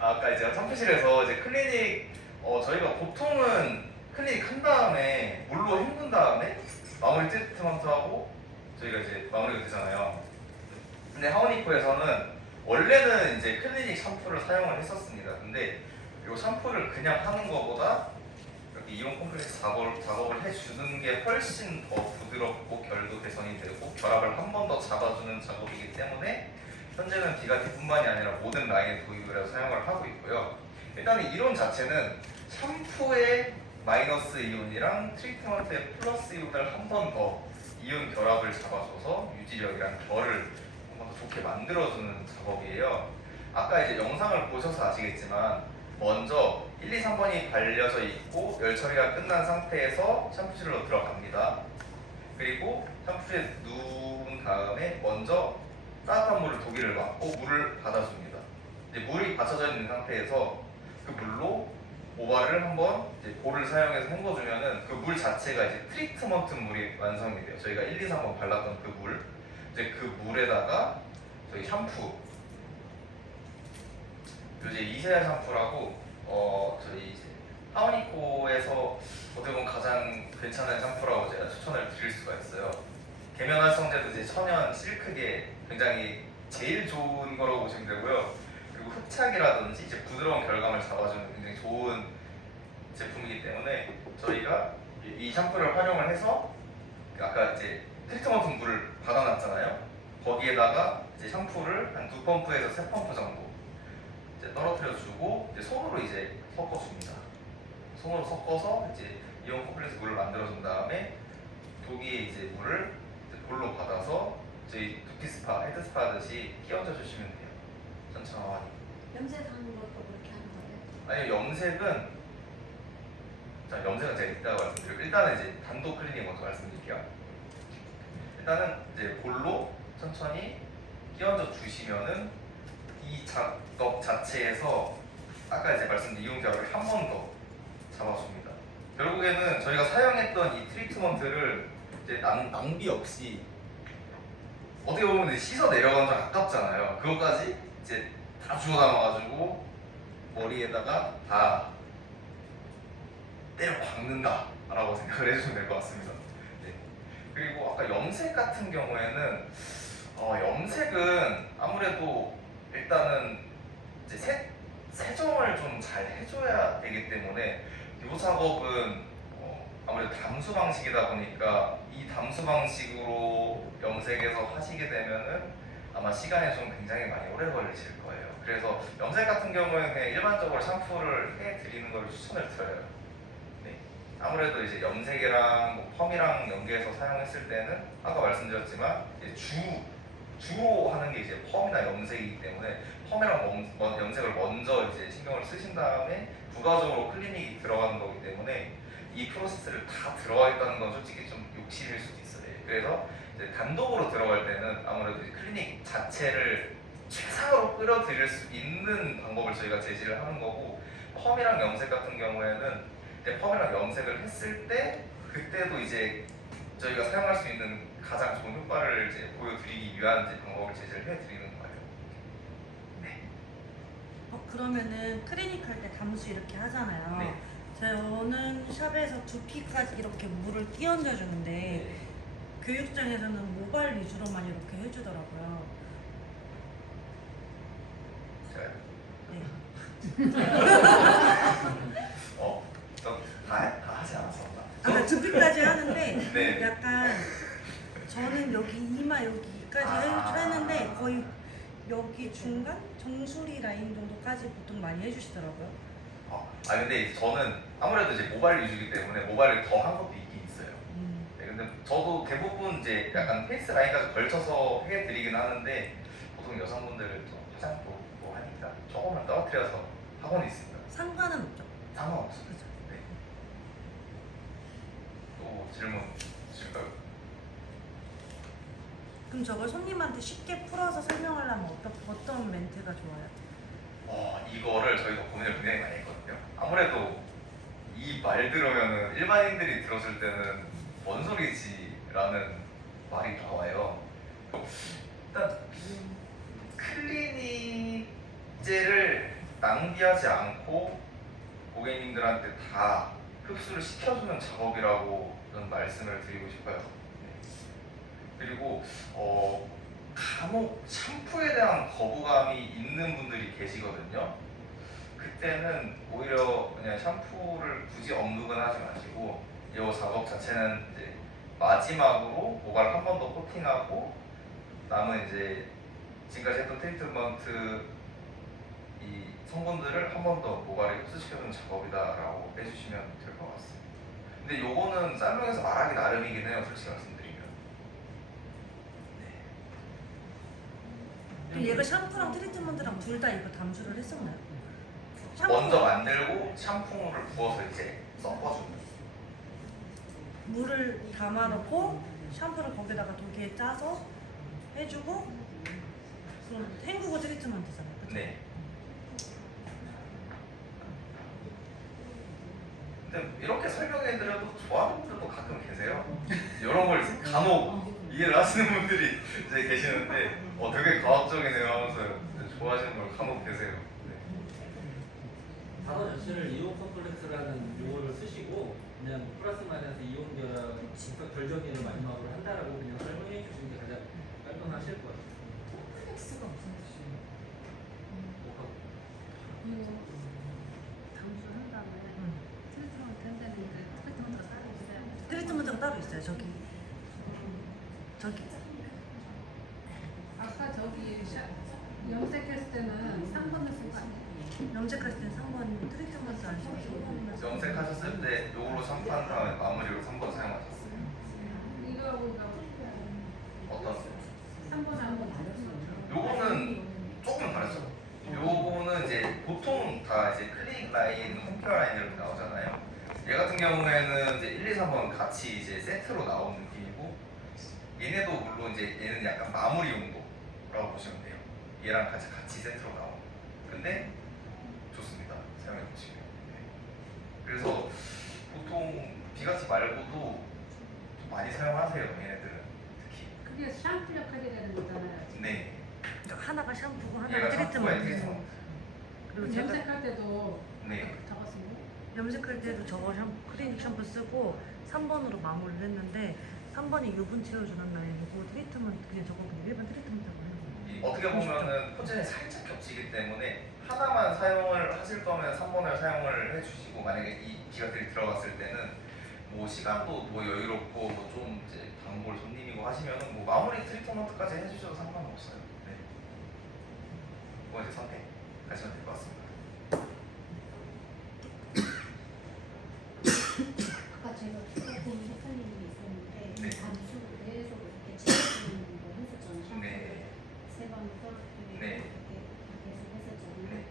아까 이제 샴푸실에서 이제 클리닉 저희가 보통은 클리닉 한 다음에 물로 헹군 다음에 마무리 트리트먼트하고 저희가 이제 마무리가 되잖아요. 근데 하우니코에서는 원래는 이제 클리닉 샴푸를 사용을 했었습니다. 근데 이 샴푸를 그냥 하는 것보다 이렇게 이온 콤플렉스 작업을 해주는 게 훨씬 더 부드럽고 결도 개선이 되고 결합을 한 번 더 잡아주는 작업이기 때문에 현재는 비가티뿐만이 아니라 모든 라인에 도입을 해서 사용을 하고 있고요. 일단은 이론 자체는 샴푸의 마이너스 이온이랑 트리트먼트의 플러스 이온을 한 번 더 이온 결합을 잡아줘서 유지력이랑 결을 한 번 더 좋게 만들어주는 작업이에요. 아까 이제 영상을 보셔서 아시겠지만 먼저 1, 2, 3번이 발려져 있고 열 처리가 끝난 상태에서 샴푸실로 들어갑니다. 그리고 샴푸실에 누운 다음에 먼저 따뜻한 물을 도기를 맞고 물을 받아줍니다. 이제 물이 받쳐져 있는 상태에서 그 물로 모발을 한번 이제 볼을 사용해서 헹궈주면은 그 물 자체가 이제 트리트먼트 물이 완성이 돼요. 저희가 1, 2, 3번 발랐던 그 물, 이제 그 물에다가 저희 샴푸, 이제 이세아 샴푸라고 저희 이제 하모니코에서 어떻게 보면 가장 괜찮은 샴푸라고 제가 추천을 드릴 수가 있어요. 계면 활성제도 이제 천연 실크계 굉장히 제일 좋은 거라고 보시면 되고요. 그리고 흡착이라든지 이제 부드러운 결감을 잡아주는 굉장히 좋은 제품이기 때문에 저희가 이 샴푸를 활용을 해서 아까 이제 트리트먼트 물을 받아놨잖아요. 거기에다가 이제 샴푸를 한 2펌프에서 3펌프 정도 이제 떨어뜨려주고 이제 손으로 이제 섞어줍니다. 손으로 섞어서 이제 이온 컴플렉스 물을 만들어준 다음에 독이에 이제 물을 이제 볼로 받아서 저희 두피 스파, 헤드 스파 하듯이 끼얹어 주시면 돼요. 천천히. 염색하는 것도 그렇게 하는 거예요? 아니요, 염색은 자, 염색은 제가 이따가 말씀드리고 일단은 이제 단독 클리닝 먼저 말씀드릴게요. 일단은 이제 볼로 천천히 끼얹어 주시면은 이 작업 자체에서 아까 이제 말씀드린 이온 결합을 한 번 더 잡아줍니다. 결국에는 저희가 사용했던 이 트리트먼트를 이제 낭비 없이 어떻게 보면 이제 씻어 내려가는 좀 아깝잖아요. 그것까지 이제 다 주워 담아가지고 머리에다가 다 때려 박는다라고 생각을 해주시면 될 것 같습니다. 네. 그리고 아까 염색 같은 경우에는 염색은 아무래도 일단은 이제 세정을 좀 잘 해줘야 되기 때문에 이 작업은 아무래도 담수 방식이다 보니까 이 담수 방식으로 염색해서 하시게 되면은 아마 시간이 좀 굉장히 많이 오래 걸리실 거예요. 그래서 염색 같은 경우에는 그냥 일반적으로 샴푸를 해드리는 걸 추천을 드려요. 네. 아무래도 이제 염색이랑 뭐 펌이랑 연계해서 사용했을 때는 아까 말씀드렸지만 이제 주로 하는 게 이제 펌이나 염색이기 때문에 펌이랑 염색을 먼저 이제 신경을 쓰신 다음에 부가적으로 클리닉이 들어가는 거기 때문에 이 프로세스를 다 들어가 있다는 건 솔직히 좀 욕심일 수도 있어요. 그래서 이제 단독으로 들어갈 때는 아무래도 이제 클리닉 자체를 최상으로 끌어들일 수 있는 방법을 저희가 제시를 하는 거고, 펌이랑 염색 같은 경우에는 이제 펌이랑 염색을 했을 때 그때도 이제 저희가 사용할 수 있는 가장 좋은 효과를 이제 보여드리기 위한 이제 방법을 제시를 해드리는 거예요. 네. 그러면은 클리닉 할 때 담수 이렇게 하잖아요. 네. 저는 샵에서 두피까지 이렇게 물을 끼얹어 주는데 네. 교육장에서는 모발 위주로만 이렇게 해주더라고요. 제가요? 네. 다 하지 않았었나? 아까 두피까지 하는데 네. 약간 저는 여기 이마 여기까지 했는데 거의 여기 중간 정수리 라인 정도까지 보통 많이 해주시더라고요. 근데 이제 저는 아무래도 이제 모발 위주이기 때문에 모발을 더 한 것도 있긴 있어요. 네, 근데 저도 대부분 이제 약간 페이스 라인까지 걸쳐서 해드리긴 하는데 보통 여성분들은 좀 화장도 뭐 하니까 조금만 떨어뜨려서 하고는 있습니다. 상관은 없죠. 상관없습니다. 네. 또 질문 주실까요? 그럼 저걸 손님한테 쉽게 풀어서 설명하려면 어떤 멘트가 좋아요? 이거를 저희가 고민을 굉장히 많이 했거든요. 아무래도 이 말 들으면은 일반인들이 들었을 때는 뭔 소리지라는 말이 나와요. 일단 클리닉제를 낭비하지 않고 고객님들한테 다 흡수를 시켜주는 작업이라고 저는 말씀을 드리고 싶어요. 네. 그리고 간혹 샴푸에 대한 거부감이 있는 분들이 계시거든요. 그때는 오히려 그냥 샴푸를 굳이 언급은 하지 마시고 이 작업 자체는 이제 마지막으로 모발 한 번 더 코팅하고 남은 이제 지금까지 했던 트리트먼트 이 성분들을 한 번 더 모발에 흡수시켜주는 작업이다라고 해주시면 될 것 같습니다. 근데 요거는 쌀롱에서 말하기 나름이긴 해요, 솔직히 말씀드리면. 그럼 얘가 샴푸랑 트리트먼트랑 둘 다 이거 담수를 했었나요? 먼저 만들고 샴푸를 부어서 이제 섞어주는. 물을 담아놓고 샴푸를 거기다가 도기에 짜서 해주고 그럼 헹구고 트리트먼트잖아요. 그쵸? 네. 근데 이렇게 설명해드려도 좋아하는 분들도 가끔 계세요. 이런 걸 간혹 이해를 하시는 분들이 이제 계시는데 되게 과학적이네요 하면서 좋아하시는 걸 간혹 계세요. 네. 단어 자체를 이온 컴플렉스라는 용어를 쓰시고 그냥 플러스 마이너스 이온 결합 결 정리를 마지막으로 한다라고 그냥 설명해 주시는 게 가장 깔끔하실 것 같아요. 콤플렉스가 무슨 뜻이에요? 담수한 다음에 트리트먼트 한다는데 트리트먼트가 따로 있어요. 트리트먼트가 따로 있어요. 저기 아까 저기 염색했을 때는 3번을 쓴 거 아니에요? 염색할 때 3번 트리트먼트 안 쓰고 염색하셨을 때 요거로 샴푸한 다음에 마무리로 3번 사용하셨어요. 이거하고 이거 어떤? 3번 한 번 다르죠? 요거는 조금 다르죠. 요거는 이제 보통 다 이제 클릭 라인, 홈케어 라인 이렇게 나오잖아요. 얘 같은 경우에는 이제 1, 2, 3번 같이 이제 세트로 나오는 느낌이고, 얘네도 물론 이제 얘는 약간 마무리 용도라고 보시면 돼요. 얘랑 같이 세트로 나오는. 근데 좋습니다. 사용해 보시면. 네. 그래서 보통 비가티 말고도 좀 많이 사용하세요. 얘네들은 특히. 그게 샴푸 역할이 되는 거잖아요. 네. 하나가 샴푸고 하나가 얘가 샴푸에 트리트먼트. 트리트먼트. 그리고 제가 염색할 때도 네. 저거 쓰고 염색할 때도 저거 클리닉 샴푸 쓰고 3번으로 마무리를 했는데 3번이 유분 채워주는 라인이고 트리트먼트 그게 저거 그냥 일반 트리트먼트라고 해요. 어떻게 보면은 포진이 살짝 겹치기 때문에 하나만 사용을 하실 거면 3번을 사용을 해주시고, 만약에 이 기가들이 들어갔을 때는 뭐 시간도 뭐 여유롭고 뭐 좀 이제 단골 손님이고 하시면은 뭐 마무리 트리트먼트까지 해주셔도 상관없어요. 네. 그거 이제 선택하시면 될 것 같습니다. 아까 제가 기사님 셰프님이 있었는데 네. 담수 계속 이렇게 채워주는 거 했었잖아요. 샴푸를 네. 세 번 떨어뜨리고 네. 이렇게 계속 했었잖아요. 네.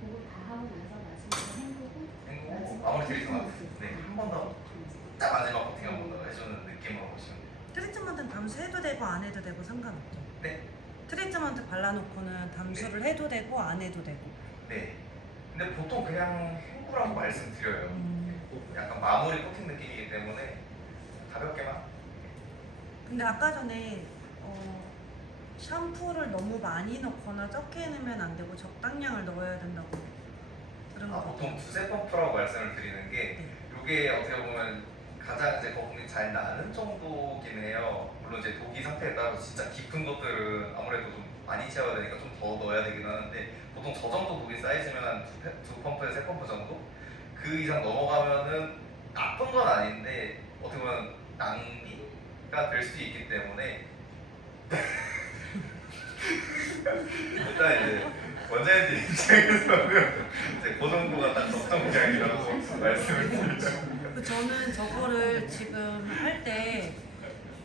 그거 다 하고 나서 마지막에 헹구고 헹구고 마무리 트리트먼트. 네. 한 번 더 딱 마지막 코팅 한 번 더 해주는 느낌으로 보시면 돼요. 트리트먼트는 담수해도 되고 안 해도 되고 상관없죠. 네. 트리트먼트 발라놓고는 담수를 해도 되고 안 해도 되고. 네. 근데 보통 그냥 헹구라고 말씀드려요. 음. 약간 마무리 코팅 느낌이기 때문에 가볍게만. 근데 아까 전에 샴푸를 너무 많이 넣거나 적게 넣으면 안 되고 적당량을 넣어야 된다고 들은 거 보통 두세 펌프라고 말씀을 드리는 게 이게 어떻게 보면 가장 이제 거품이 잘 나는 정도긴 해요. 물론 이제 독이 상태에 따라서 진짜 깊은 것들은 아무래도 좀 많이 채워야 되니까 좀 더 넣어야 되긴 하는데, 보통 저 정도 독이 쌓이시면 한 두 펌프에서 세 펌프 정도? 그 이상 넘어가면은 나쁜 건 아닌데 어떻게 보면 낭비가 될 수 있기 때문에 일단 이제 원장님들 입장에서는 이제 그 정도가 딱 적정량이라고 말씀을 드리죠. 저는 저거를 지금 할 때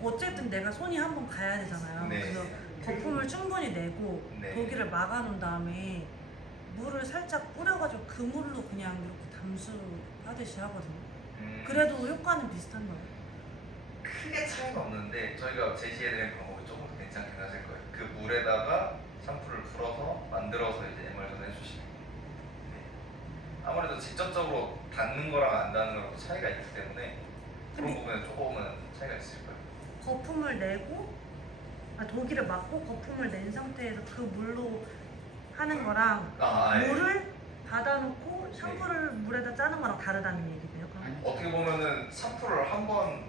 어쨌든 내가 손이 한 번 가야 되잖아요. 네. 그래서 거품을 충분히 내고 네. 도기를 막아놓은 다음에 물을 살짝 뿌려가지고 그 물로 그냥 이렇게 담수하듯이 하거든요. 그래도 효과는 비슷한 거예요. 크게 차이는 없는데 저희가 제시해드린 방법이 조금 더 괜찮긴 하실 거예요. 그 물에다가 샴푸를 풀어서 만들어서 이제 에멀전 해주시는 거예요. 네. 아무래도 직접적으로 닿는 거랑 안 닿는 거랑 또 차이가 있기 때문에 그런 부분에 조금은 차이가 있을 거예요. 거품을 내고 도기를 막고 거품을 낸 상태에서 그 물로 하는 거랑 예. 물을 받아놓고 샴푸를 물에다 짜는 거랑 다르다는 얘기네요. 그럼 어떻게 보면은 샴푸를 한번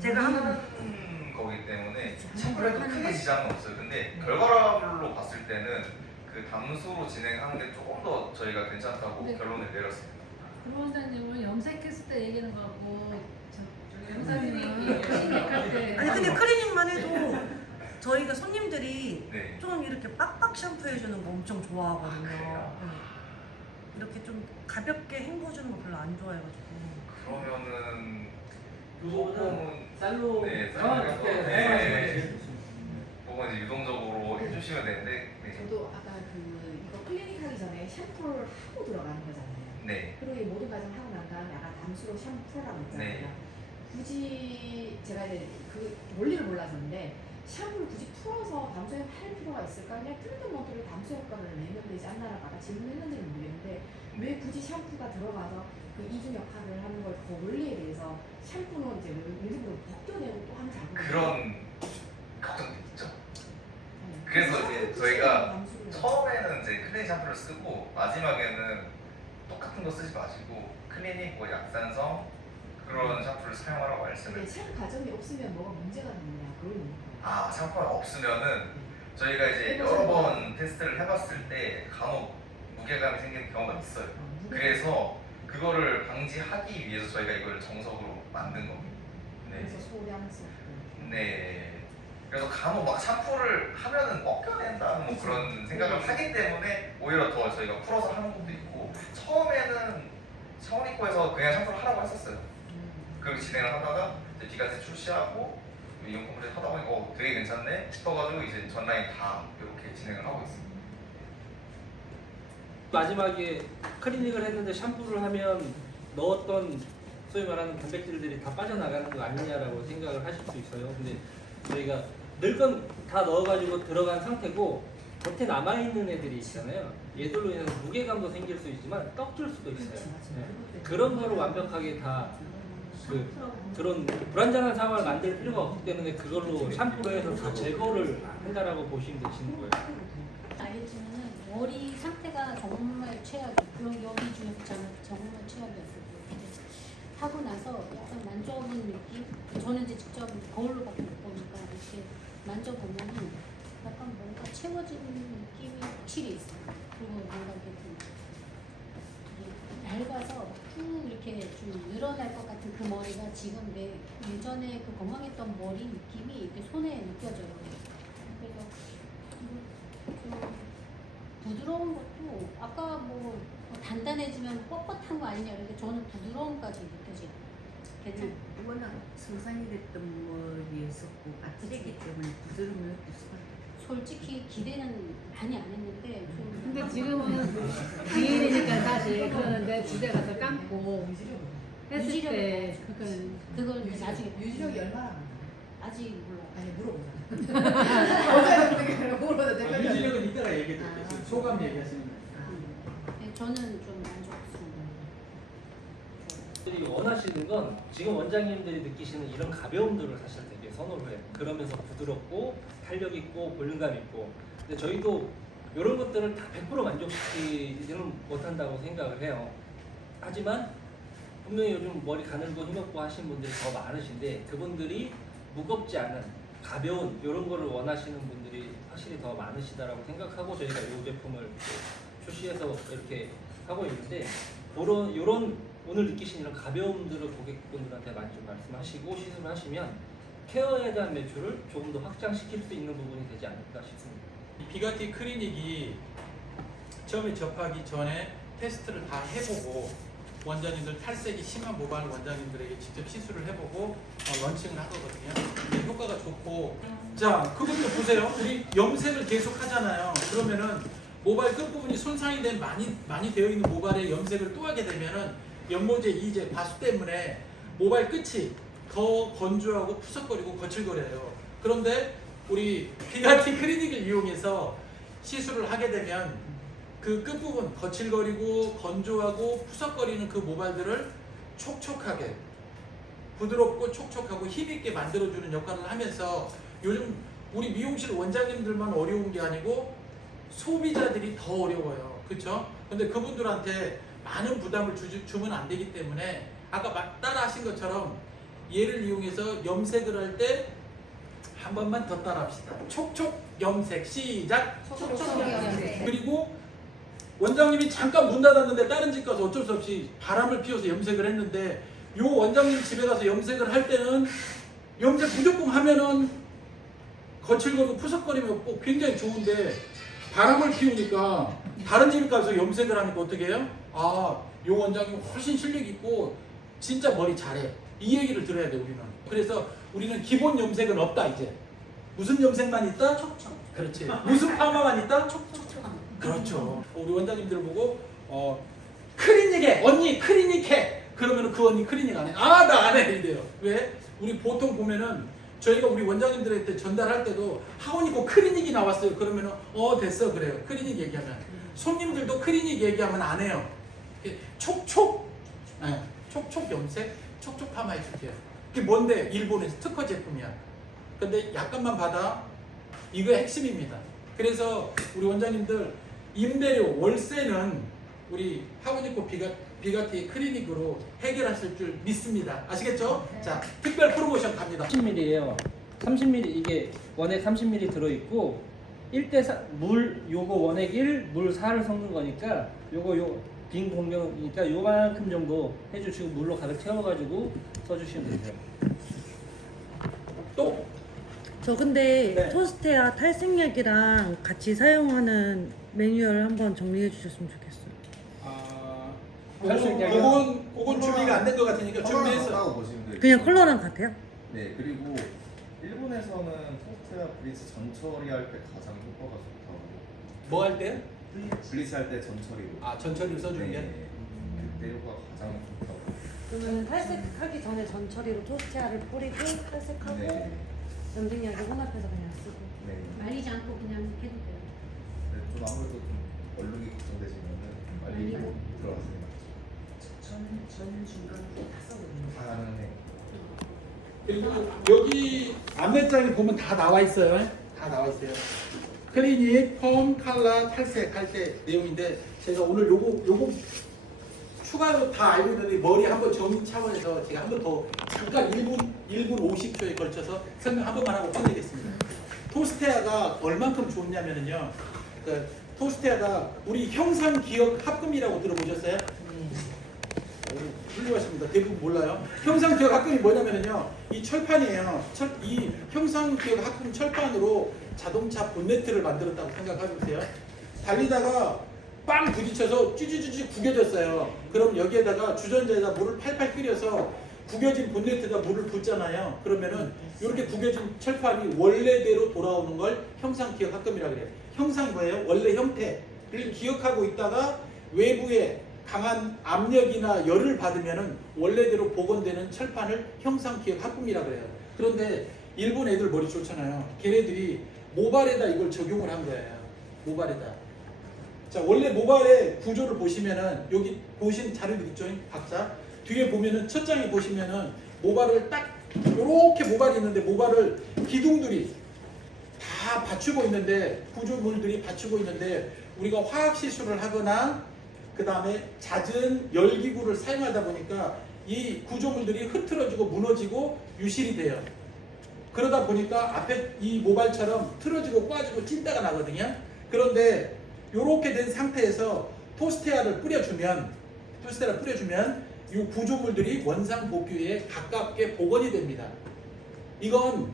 제가 한번 하는 거기 때문에 샴푸를 해도 크게 지장은 없어요. 근데 결과물로 봤을 때는 그 담수로 진행하는 게 조금 더 저희가 괜찮다고 네. 결론을 내렸습니다. 그 원장님은 염색했을 때 얘기하는 거하고 염사님이 클리닉 할 때 아니 근데 클리닉만 해도 저희가 손님들이 네. 좀 이렇게 빡빡 샴푸해주는 거 엄청 좋아하거든요. 그래요? 네. 이렇게 좀 가볍게 헹궈주는 거 별로 안 좋아해가지고. 그러면은 그거보다 조금은 쌀로 네, 쌀로 상황을 해서, 갖게 네. 사용하시는 게 제일 좋습니다. 그거 이제 유동적으로 해주시면 되는데 네. 저도 아까 이거 클리닉 하기 전에 샴푸를 하고 들어가는 거잖아요. 네. 그리고 이 모든 과정 하고 난 다음에 아까 담수로 샴푸라고 했잖아요. 네. 굳이 제가 이제 그 원리를 몰라서인데 샴푸를 굳이 풀어서 담수에 할 필요가 있을까? 그냥 트리트먼트를 담수 효과를 내면 되지 않나라고 아까 질문했는지는 모르겠는데 왜 굳이 샴푸가 들어가서 그 이중 역할을 하는 걸 그 원리에 대해서 샴푸는 이제 일부러 벗겨내고 또 하는 작업을 그런 걱정도 있죠. 네. 그래서 이제 샴푸 저희가 담수를 처음에는 이제 클리닉 샴푸를 쓰고 마지막에는 똑같은 거 쓰지 마시고 클리닉 뭐 약산성 그런 샴푸를 사용하라고 말씀을 이게 샴푸 과정이 없으면 뭐가 문제가 되느냐 그걸 묻는 거예요. 아 샴푸가 없으면은 저희가 이제 여러 번 테스트를 해봤을 때 간혹 무게감이 생기는 경우가 있어요. 그래서 그거를 방지하기 위해서 저희가 이걸 정석으로 만든 겁니다. 네. 그래서 소량스럽고 네. 그래서 간혹 막 샴푸를 하면은 벗겨낸다는 뭐 그런 생각을 하기 때문에 오히려 더 저희가 풀어서 하는 것도 있고 처음에는 샤워니코에서 그냥 샴푸를 하라고 했었어요. 그리고 진행을 하다가 이제 비가티 출시하고 이용 컴플레인 하다 보니까 되게 괜찮네 싶어가지고 이제 전 라인 다 이렇게 진행을 하고 있습니다. 마지막에 클리닉을 했는데 샴푸를 하면 넣었던 소위 말하는 단백질들이 다 빠져나가는 거 아니냐라고 생각을 하실 수 있어요. 근데 저희가 늘 건 다 넣어가지고 들어간 상태고 겉에 남아있는 애들이 있잖아요. 얘들로 인해서 무게감도 생길 수 있지만 떡질 수도 있어요. 네. 그런 거를 완벽하게 다 그런 불안정한 상황을 만들 필요가 없기 때문에 그걸로 샴푸를 해서 다 제거를 한다라고 보시면 되시는 거예요. 알겠지만은 머리 상태가 정말 최악이 그런 여기 중에서 정말 최악이었어요. 근데 하고 나서 약간 만져본 느낌? 저는 이제 직접 거울로밖에 못 보니까 이렇게 만져보면은 약간 뭔가 채워지는 느낌이 확실히 있어요. 그리고 뭔가 이렇게 밝아서 쭉 이렇게 좀 늘어날 것 같은 그 머리가 지금 예전에 그 건강했던 머리 느낌이 이렇게 손에 느껴져요. 그래서 좀 부드러운 것도 아까 뭐 단단해지면 뻣뻣한 거 아니냐 그런데 저는 부드러움까지 느껴져요. 괜찮아요. 워낙 손상이 됐던 머리였었고 까칠했기 때문에 부드러움을 느낄 수밖에 없어요. 솔직히 기대는 많이 안 했는데 좀 근데 지금은 기회니까 사실 그러는데 집에 가서 감고 했을 때 그걸 이제 나중에 유지력이 얼마나 많아요? 아직 몰라. 아니 물어보자. 어제 물어보자. 유지력은 이따가 얘기해 드릴게요. 소감 얘기하시는 거예요. 네, 저는 좀 만족스럽습니다. 들이 원하시는 건 지금 원장님들이 느끼시는 이런 가벼움들을 사실 되게 선호를 해요. 그러면서 부드럽고 탄력 있고 볼륨감 있고. 근데 저희도 이런 것들을 다 100% 만족시키지는 못한다고 생각을 해요. 하지만 분명히 요즘 머리 가늘고 힘없고 하신 분들이 더 많으신데 그분들이 무겁지 않은 가벼운 이런 거를 원하시는 분들이 확실히 더 많으시다라고 생각하고 저희가 이 제품을 출시해서 이렇게 하고 있는데 이런 오늘 느끼신 이런 가벼움들을 고객분들한테 많이 좀 말씀하시고 시술을 하시면 케어에 대한 매출을 조금 더 확장시킬 수 있는 부분이 되지 않을까 싶습니다. 비가티 클리닉이 처음에 접하기 전에 테스트를 다 해보고 원장님들 탈색이 심한 모발 원장님들에게 직접 시술을 해보고 런칭을 하거든요. 근데 효과가 좋고 자, 그것도 보세요. 우리 염색을 계속 하잖아요. 그러면은 모발 끝부분이 손상이 된 많이 되어 있는 모발에 염색을 또 하게 되면은 연모제, 이제 과수 때문에 모발 끝이 더 건조하고 푸석거리고 거칠거려요. 그런데 우리 비가티 클리닉을 이용해서 시술을 하게 되면 그 끝부분 거칠거리고 건조하고 푸석거리는 그 모발들을 촉촉하게 부드럽고 촉촉하고 힘있게 만들어주는 역할을 하면서 요즘 우리 미용실 원장님들만 어려운 게 아니고 소비자들이 더 어려워요. 그렇죠? 근데 그분들한테 많은 부담을 주면 안 되기 때문에 아까 따라 하신 것처럼 얘를 이용해서 염색을 할 때 한 번만 더 따라 합시다. 촉촉 염색 시작. 그리고 원장님이 잠깐 문 닫았는데 다른 집 가서 어쩔 수 없이 바람을 피워서 염색을 했는데 요 원장님 집에 가서 염색을 할 때는 염색 무조건 하면은 거칠거리고 푸석거리면 뭐 굉장히 좋은데 바람을 피우니까 다른 집 가서 염색을 하니까 어떻게 해요? 아, 요 원장님 훨씬 실력 있고 진짜 머리 잘해. 이 얘기를 들어야 돼 우리는. 그래서 우리는 기본 염색은 없다 이제. 무슨 염색만 있다? 촉촉. 그렇지. 무슨 파마만 있다? 촉촉함. 그렇죠. 우리 원장님들 보고 클리닉해 언니 클리닉해 그러면은 그 언니 클리닉 안 해. 아 나 안 해 이래요. 왜? 우리 보통 보면은 저희가 우리 원장님들한테 전달할 때도 학원 있고 클리닉이 나왔어요. 그러면은 됐어 그래요. 클리닉 얘기하면 손님들도 클리닉 얘기하면 안 해요. 촉촉, 네, 촉촉 염색, 촉촉 파마 해줄게요. 그게 뭔데? 일본에서 특허 제품이야. 근데 약간만 받아. 이거 핵심입니다. 그래서 우리 원장님들 임대료, 월세는 우리 학원있고 비가티 클리닉으로 해결하실 줄 믿습니다. 아시겠죠? 자, 특별 프로모션 갑니다. 30ml예요. 30ml 이게 원액 30ml 들어있고 1대4 물 요거 원액 1, 물 4를 섞는 거니까 요거 빈 공경이니까 요만큼 정도 해주시고 물로 가득 채워가지고 써주시면 돼요. 또 저 근데 네. 토스테아 탈색약이랑 같이 사용하는 매뉴얼 한번 정리해 주셨으면 좋겠어요. 그건 준비가 안 된 것 같으니까 준비해서 컬러랑 보시면 돼요. 그냥 컬러랑 같아요? 네, 그리고 일본에서는 토스테아 브리치 전처리 할 때 가장 효과가 좋다고. 뭐 할 때? 브리치 할 때 전처리로. 전처리를 써주는 게? 그때 효과가 가장 좋다고. 그러면 탈색하기 전에 전처리로 토스테아를 뿌리고 탈색하고 네. 염색약을 혼합해서 그냥 쓰고. 네. 말리지 않고 그냥 해도 돼요. 네, 좀 아무래도 좀 얼룩이 걱정되시면은 말리고 들어가세요. 저는 중간에 다 써거든요. 다 가능해. 그리고 여기 안내장에 보면 다 나와 있어요. 다 나와 있어요. 클리닉, 펌, 칼라, 탈색할 때 내용인데 제가 오늘 요거 추가로 다 알고 있는데 머리 한번 정리 차원에서 제가 한 번 더 잠깐 1분 50초에 걸쳐서 설명 한 번만 하고 끝내겠습니다. 토스테아가 얼만큼 좋냐면요. 그 토스테아가 우리 형상 기억 합금이라고 들어보셨어요? 훌륭하십니다. 대부분 몰라요. 형상기억 합금이 뭐냐면요. 이 철판이에요. 이 형상기억 합금 철판으로 자동차 본네트를 만들었다고 생각해보세요. 달리다가 빵 부딪혀서 쭈쭈쭈쭈 구겨졌어요. 그럼 여기에다가 주전자에다 물을 팔팔 끓여서 구겨진 본네트에다 물을 붓잖아요. 그러면은 이렇게 구겨진 철판이 원래대로 돌아오는 걸 형상기억 합금이라고 그래요. 형상이 뭐예요? 원래 형태를 기억하고 있다가 외부에 강한 압력이나 열을 받으면은 원래대로 복원되는 철판을 형상기억 합금이라 그래요. 그런데 일본 애들 머리 좋잖아요. 걔네들이 모발에다 이걸 적용을 한 거예요. 모발에다. 자, 원래 모발의 구조를 보시면은 여기 보신 자료들 있죠? 각자 뒤에 보면은 첫 장에 보시면은 모발을 딱 이렇게 모발이 있는데 모발을 기둥들이 다 받치고 있는데 구조물들이 받치고 있는데 우리가 화학 시술을 하거나 그 다음에 잦은 열기구를 사용하다 보니까 이 구조물들이 흐트러지고 무너지고 유실이 돼요. 그러다 보니까 앞에 이 모발처럼 틀어지고 빠지고 찐따가 나거든요. 그런데 이렇게 된 상태에서 토스테아를 뿌려주면 이 구조물들이 원상복귀에 가깝게 복원이 됩니다. 이건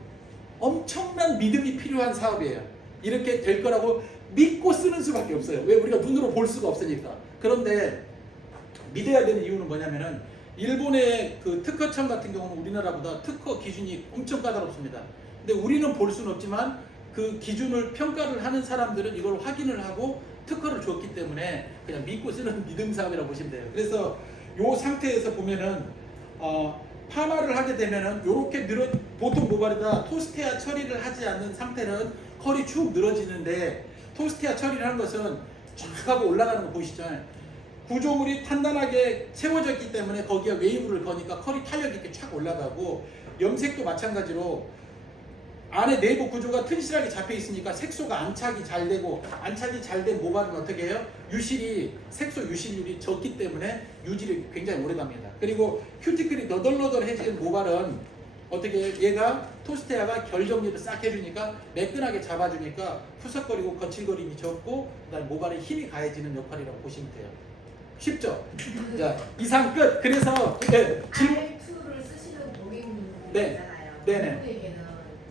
엄청난 믿음이 필요한 사업이에요. 이렇게 될 거라고 믿고 쓰는 수밖에 없어요. 왜? 우리가 눈으로 볼 수가 없으니까. 그런데 믿어야 되는 이유는 뭐냐면은 일본의 그 특허청 같은 경우는 우리나라보다 특허 기준이 엄청 까다롭습니다. 근데 우리는 볼 수는 없지만 그 기준을 평가를 하는 사람들은 이걸 확인을 하고 특허를 줬기 때문에 그냥 믿고 쓰는 믿음 사업이라고 보시면 돼요. 그래서 이 상태에서 보면은 파마를 하게 되면은 이렇게 보통 모발에다 토스테아 처리를 하지 않는 상태는 컬이 쭉 늘어지는데 토스테아 처리를 한 것은 쫙 하고 올라가는 거 보이시죠? 구조물이 탄탄하게 채워졌기 때문에 거기에 웨이브를 거니까 컬이 탄력 있게 쫙 올라가고 염색도 마찬가지로 안에 내부 구조가 튼실하게 잡혀 있으니까 색소가 안착이 잘 되고 안착이 잘 된 모발은 어떻게 해요? 색소 유실률이 적기 때문에 유지력이 굉장히 오래 갑니다. 그리고 큐티클이 너덜너덜해진 모발은 어떻게 해요? 얘가 토스테아가 결 정리를 싹 해주니까 매끈하게 잡아주니까 푸석거리고 거칠거림이 적고 그다음에 모발에 힘이 가해지는 역할이라고 보시면 돼요. 쉽죠? 자, 이상 끝. 그래서 질문. R2를 쓰시는 고객님들 네. 있잖아요. 네네. 그분에게는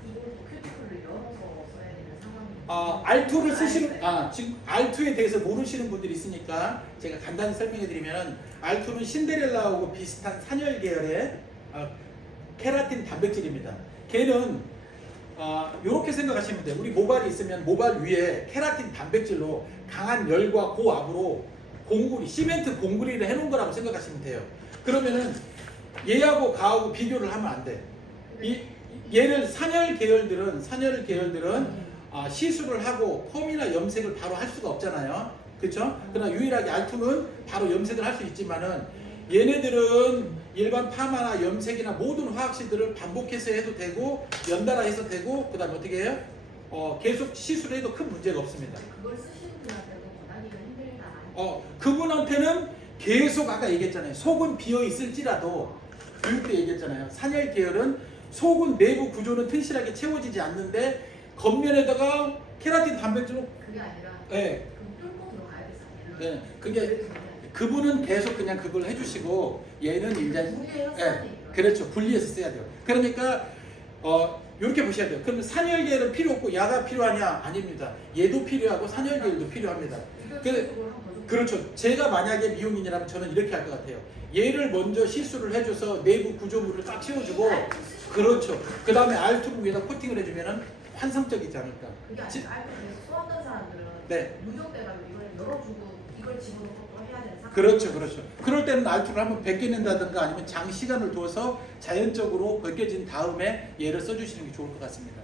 이걸 큐티클을 열어서 R2를 쓰시는 지금 R2에 대해서 모르시는 분들이 있으니까 제가 간단히 설명해 드리면 R2는 신데렐라하고 비슷한 산열 계열의 케라틴 단백질입니다. 걔는 이렇게 생각하시면 돼요. 우리 모발이 있으면 모발 위에 케라틴 단백질로 강한 열과 고압으로 공구리, 시멘트 공구리를 해놓은 거라고 생각하시면 돼요. 그러면은 얘하고 가하고 비교를 하면 안 돼. 얘를 산열 계열들은 시술을 하고 펌이나 염색을 바로 할 수가 없잖아요. 그렇죠? 그러나 유일하게 R2는 바로 염색을 할 수 있지만은 얘네들은 일반 파마나 염색이나 모든 화학시들을 반복해서 해도 되고 연달아 해서 되고 그다음에 어떻게 해요? 계속 시술해도 큰 문제가 없습니다. 그걸 쓰시는 분한테도 권하기가 힘들다. 그분한테는 계속 아까 얘기했잖아요. 속은 비어 있을지라도 교육 때 얘기했잖아요. 산열 계열은 속은 내부 구조는 튼실하게 채워지지 않는데 겉면에다가 케라틴 단백질로 그게 아니라 네. 뚫고 들어가야 되잖아요. 네, 그게 그분은 계속 그냥 그걸 해주시고 얘는 일단 분리해서 써야 돼요. 그렇죠. 분리해서 써야 돼요. 그러니까 이렇게 보셔야 돼요. 그럼 산열계열은 필요 없고 야가 필요하냐? 아닙니다. 얘도 필요하고 산열계열도 필요합니다. 그렇죠. 제가 만약에 미용인이라면 저는 이렇게 할 것 같아요. 얘를 먼저 시술을 해줘서 내부 구조물을 딱 채워주고 그렇죠. 그 다음에 R2 위에다 코팅을 해주면은 환상적이지 않을까. 그게 아니라 알고 쏘았던 사람들은 네. 누적돼가지고 이걸 열어주고 이걸 집어넣고 또 해야 되는 상황. 그렇죠. 그럴 때는 R2를 한번 벗겨낸다든가 아니면 장시간을 두어서 자연적으로 벗겨진 다음에 얘를 써주시는 게 좋을 것 같습니다.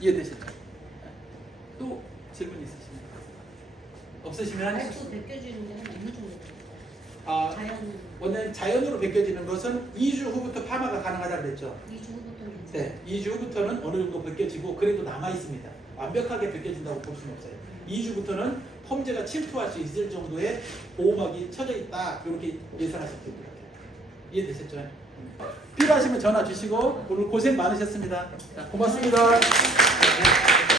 이해되시죠? 또 질문 있으십니까? 없으시면 R2 벗겨주는 데는 어느 정도 돼요? 자연 원래 자연으로 벗겨지는 것은 2주 후부터 파마가 가능하다고 그랬죠. 2주 후부터는 괜찮아요. 네, 2주 후부터는 어느 정도 벗겨지고 그래도 남아 있습니다. 완벽하게 벗겨진다고 볼 수는 없어요. 2주부터는 펌제가 침투할 수 있을 정도의 보호막이 쳐져 있다. 이렇게 예상하시면 될 것 같아요. 이해되셨죠? 필요하시면 전화 주시고 오늘 고생 많으셨습니다. 자, 고맙습니다.